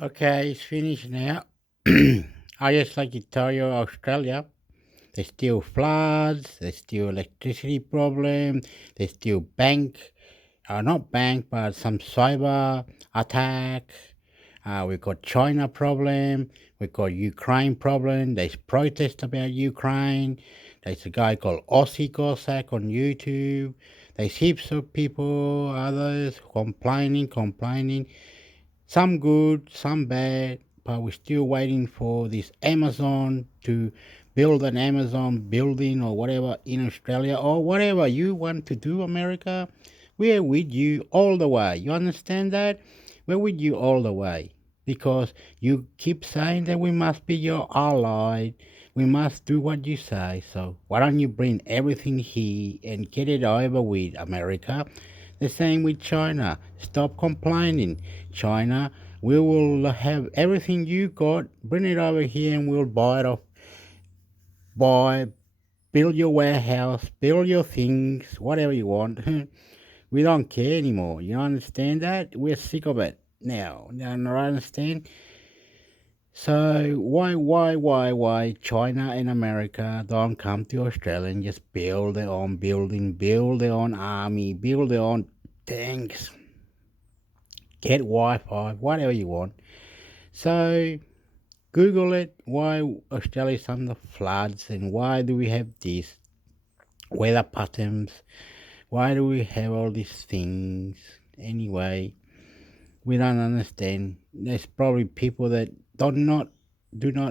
Okay, it's finished now. I just like to tell you, Australia, there's still floods, there's still electricity problem, there's still not bank, but some cyber attack. We got China problem, we got Ukraine problem, there's protests about Ukraine, there's a guy called Aussie Cossack on YouTube, there's heaps of people, others complaining, some good, some bad, but we're still waiting for this Amazon to build an Amazon building or whatever in Australia, or whatever you want to do, America. We're with you all the way. You understand that? We're with you all the way, because you keep saying that we must be your ally. We must do what you say. So why don't you bring everything here and get it over with, America? The same with China. Stop complaining. China, we will have everything you got. Bring it over here and we'll buy it off. Build your warehouse, build your things, whatever you want. We don't care anymore. You understand that? We're sick of it now. You understand? So why China and America don't come to Australia and just build their own building, build their own army, build their own tanks, get Wi-Fi, whatever you want. So Google it, why Australia's under floods, and why do we have these weather patterns? Why do we have all these things? Anyway, we don't understand. There's probably people that do not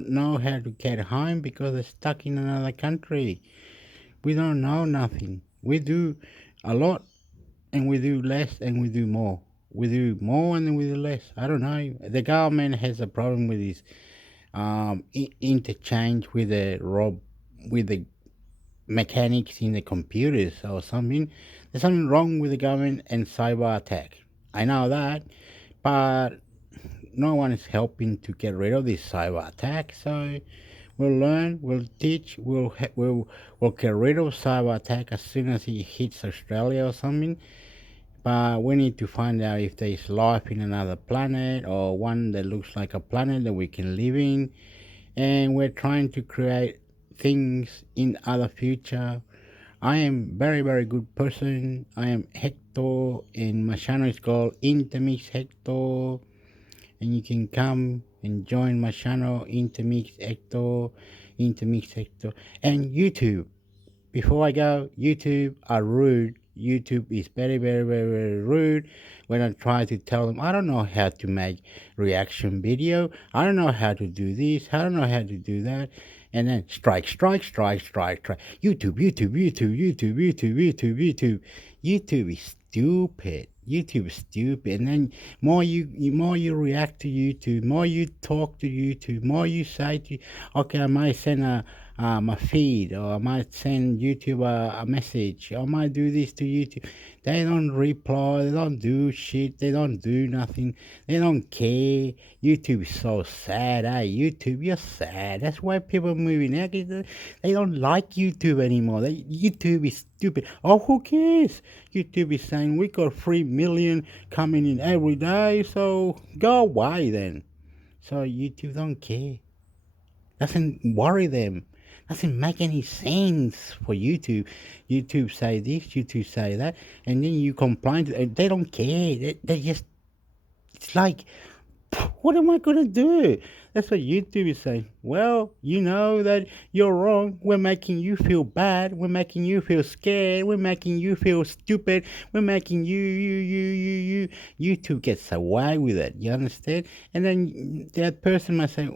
know how to get home because they're stuck in another country. We don't know nothing. We do a lot, and we do less, and we do more. We do more and we do less. I don't know. The government has a problem with this interchange with the mechanics in the computers or something. There's something wrong with the government and cyber attack. I know that, but no one is helping to get rid of this cyber attack. So we'll learn, we'll teach, we'll get rid of cyber attack as soon as it hits Australia or something. But we need to find out if there's life in another planet or one that looks like a planet that we can live in. And we're trying to create things in other future. I am very, very good person. I am Hector, and my channel is called intermixhector. And you can come and join my channel, intermixhector, and YouTube. Before I go, YouTube are rude. YouTube is very, very, very, very rude. When I try to tell them, I don't know how to make reaction video. I don't know how to do this. I don't know how to do that. And then strike. YouTube. YouTube is stupid. YouTube is stupid. And then more you react to YouTube, more you talk to YouTube, more you say to, okay, I might send my feed, or I might send YouTube a message, or I might do this to YouTube. They don't reply, they don't do shit, they don't do nothing, they don't care. YouTube is so sad, YouTube, you're sad. That's why people are moving out. They don't like YouTube anymore. YouTube is stupid. Oh, who cares? YouTube is saying we got 3 million coming in every day, so go away then. So YouTube don't care. Doesn't worry them. Doesn't make any sense for YouTube. YouTube say this, YouTube say that, and then you complain to them. They don't care. They just, it's like, what am I going to do? That's what YouTube is saying. Well, you know that you're wrong. We're making you feel bad. We're making you feel scared. We're making you feel stupid. We're making you. YouTube gets away with it. You understand? And then that person might say,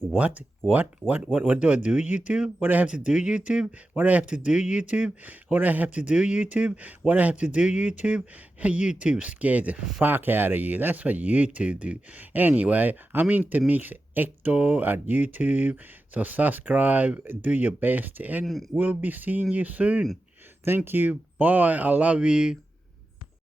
what do I do, YouTube? What do I have to do, YouTube? What do I have to do, YouTube? What do I have to do, YouTube? What do I have to do, YouTube? YouTube scared the fuck out of you. That's what YouTube do. Anyway, I'm intermix Hector at YouTube. So subscribe, do your best, and we'll be seeing you soon. Thank you. Bye. I love you.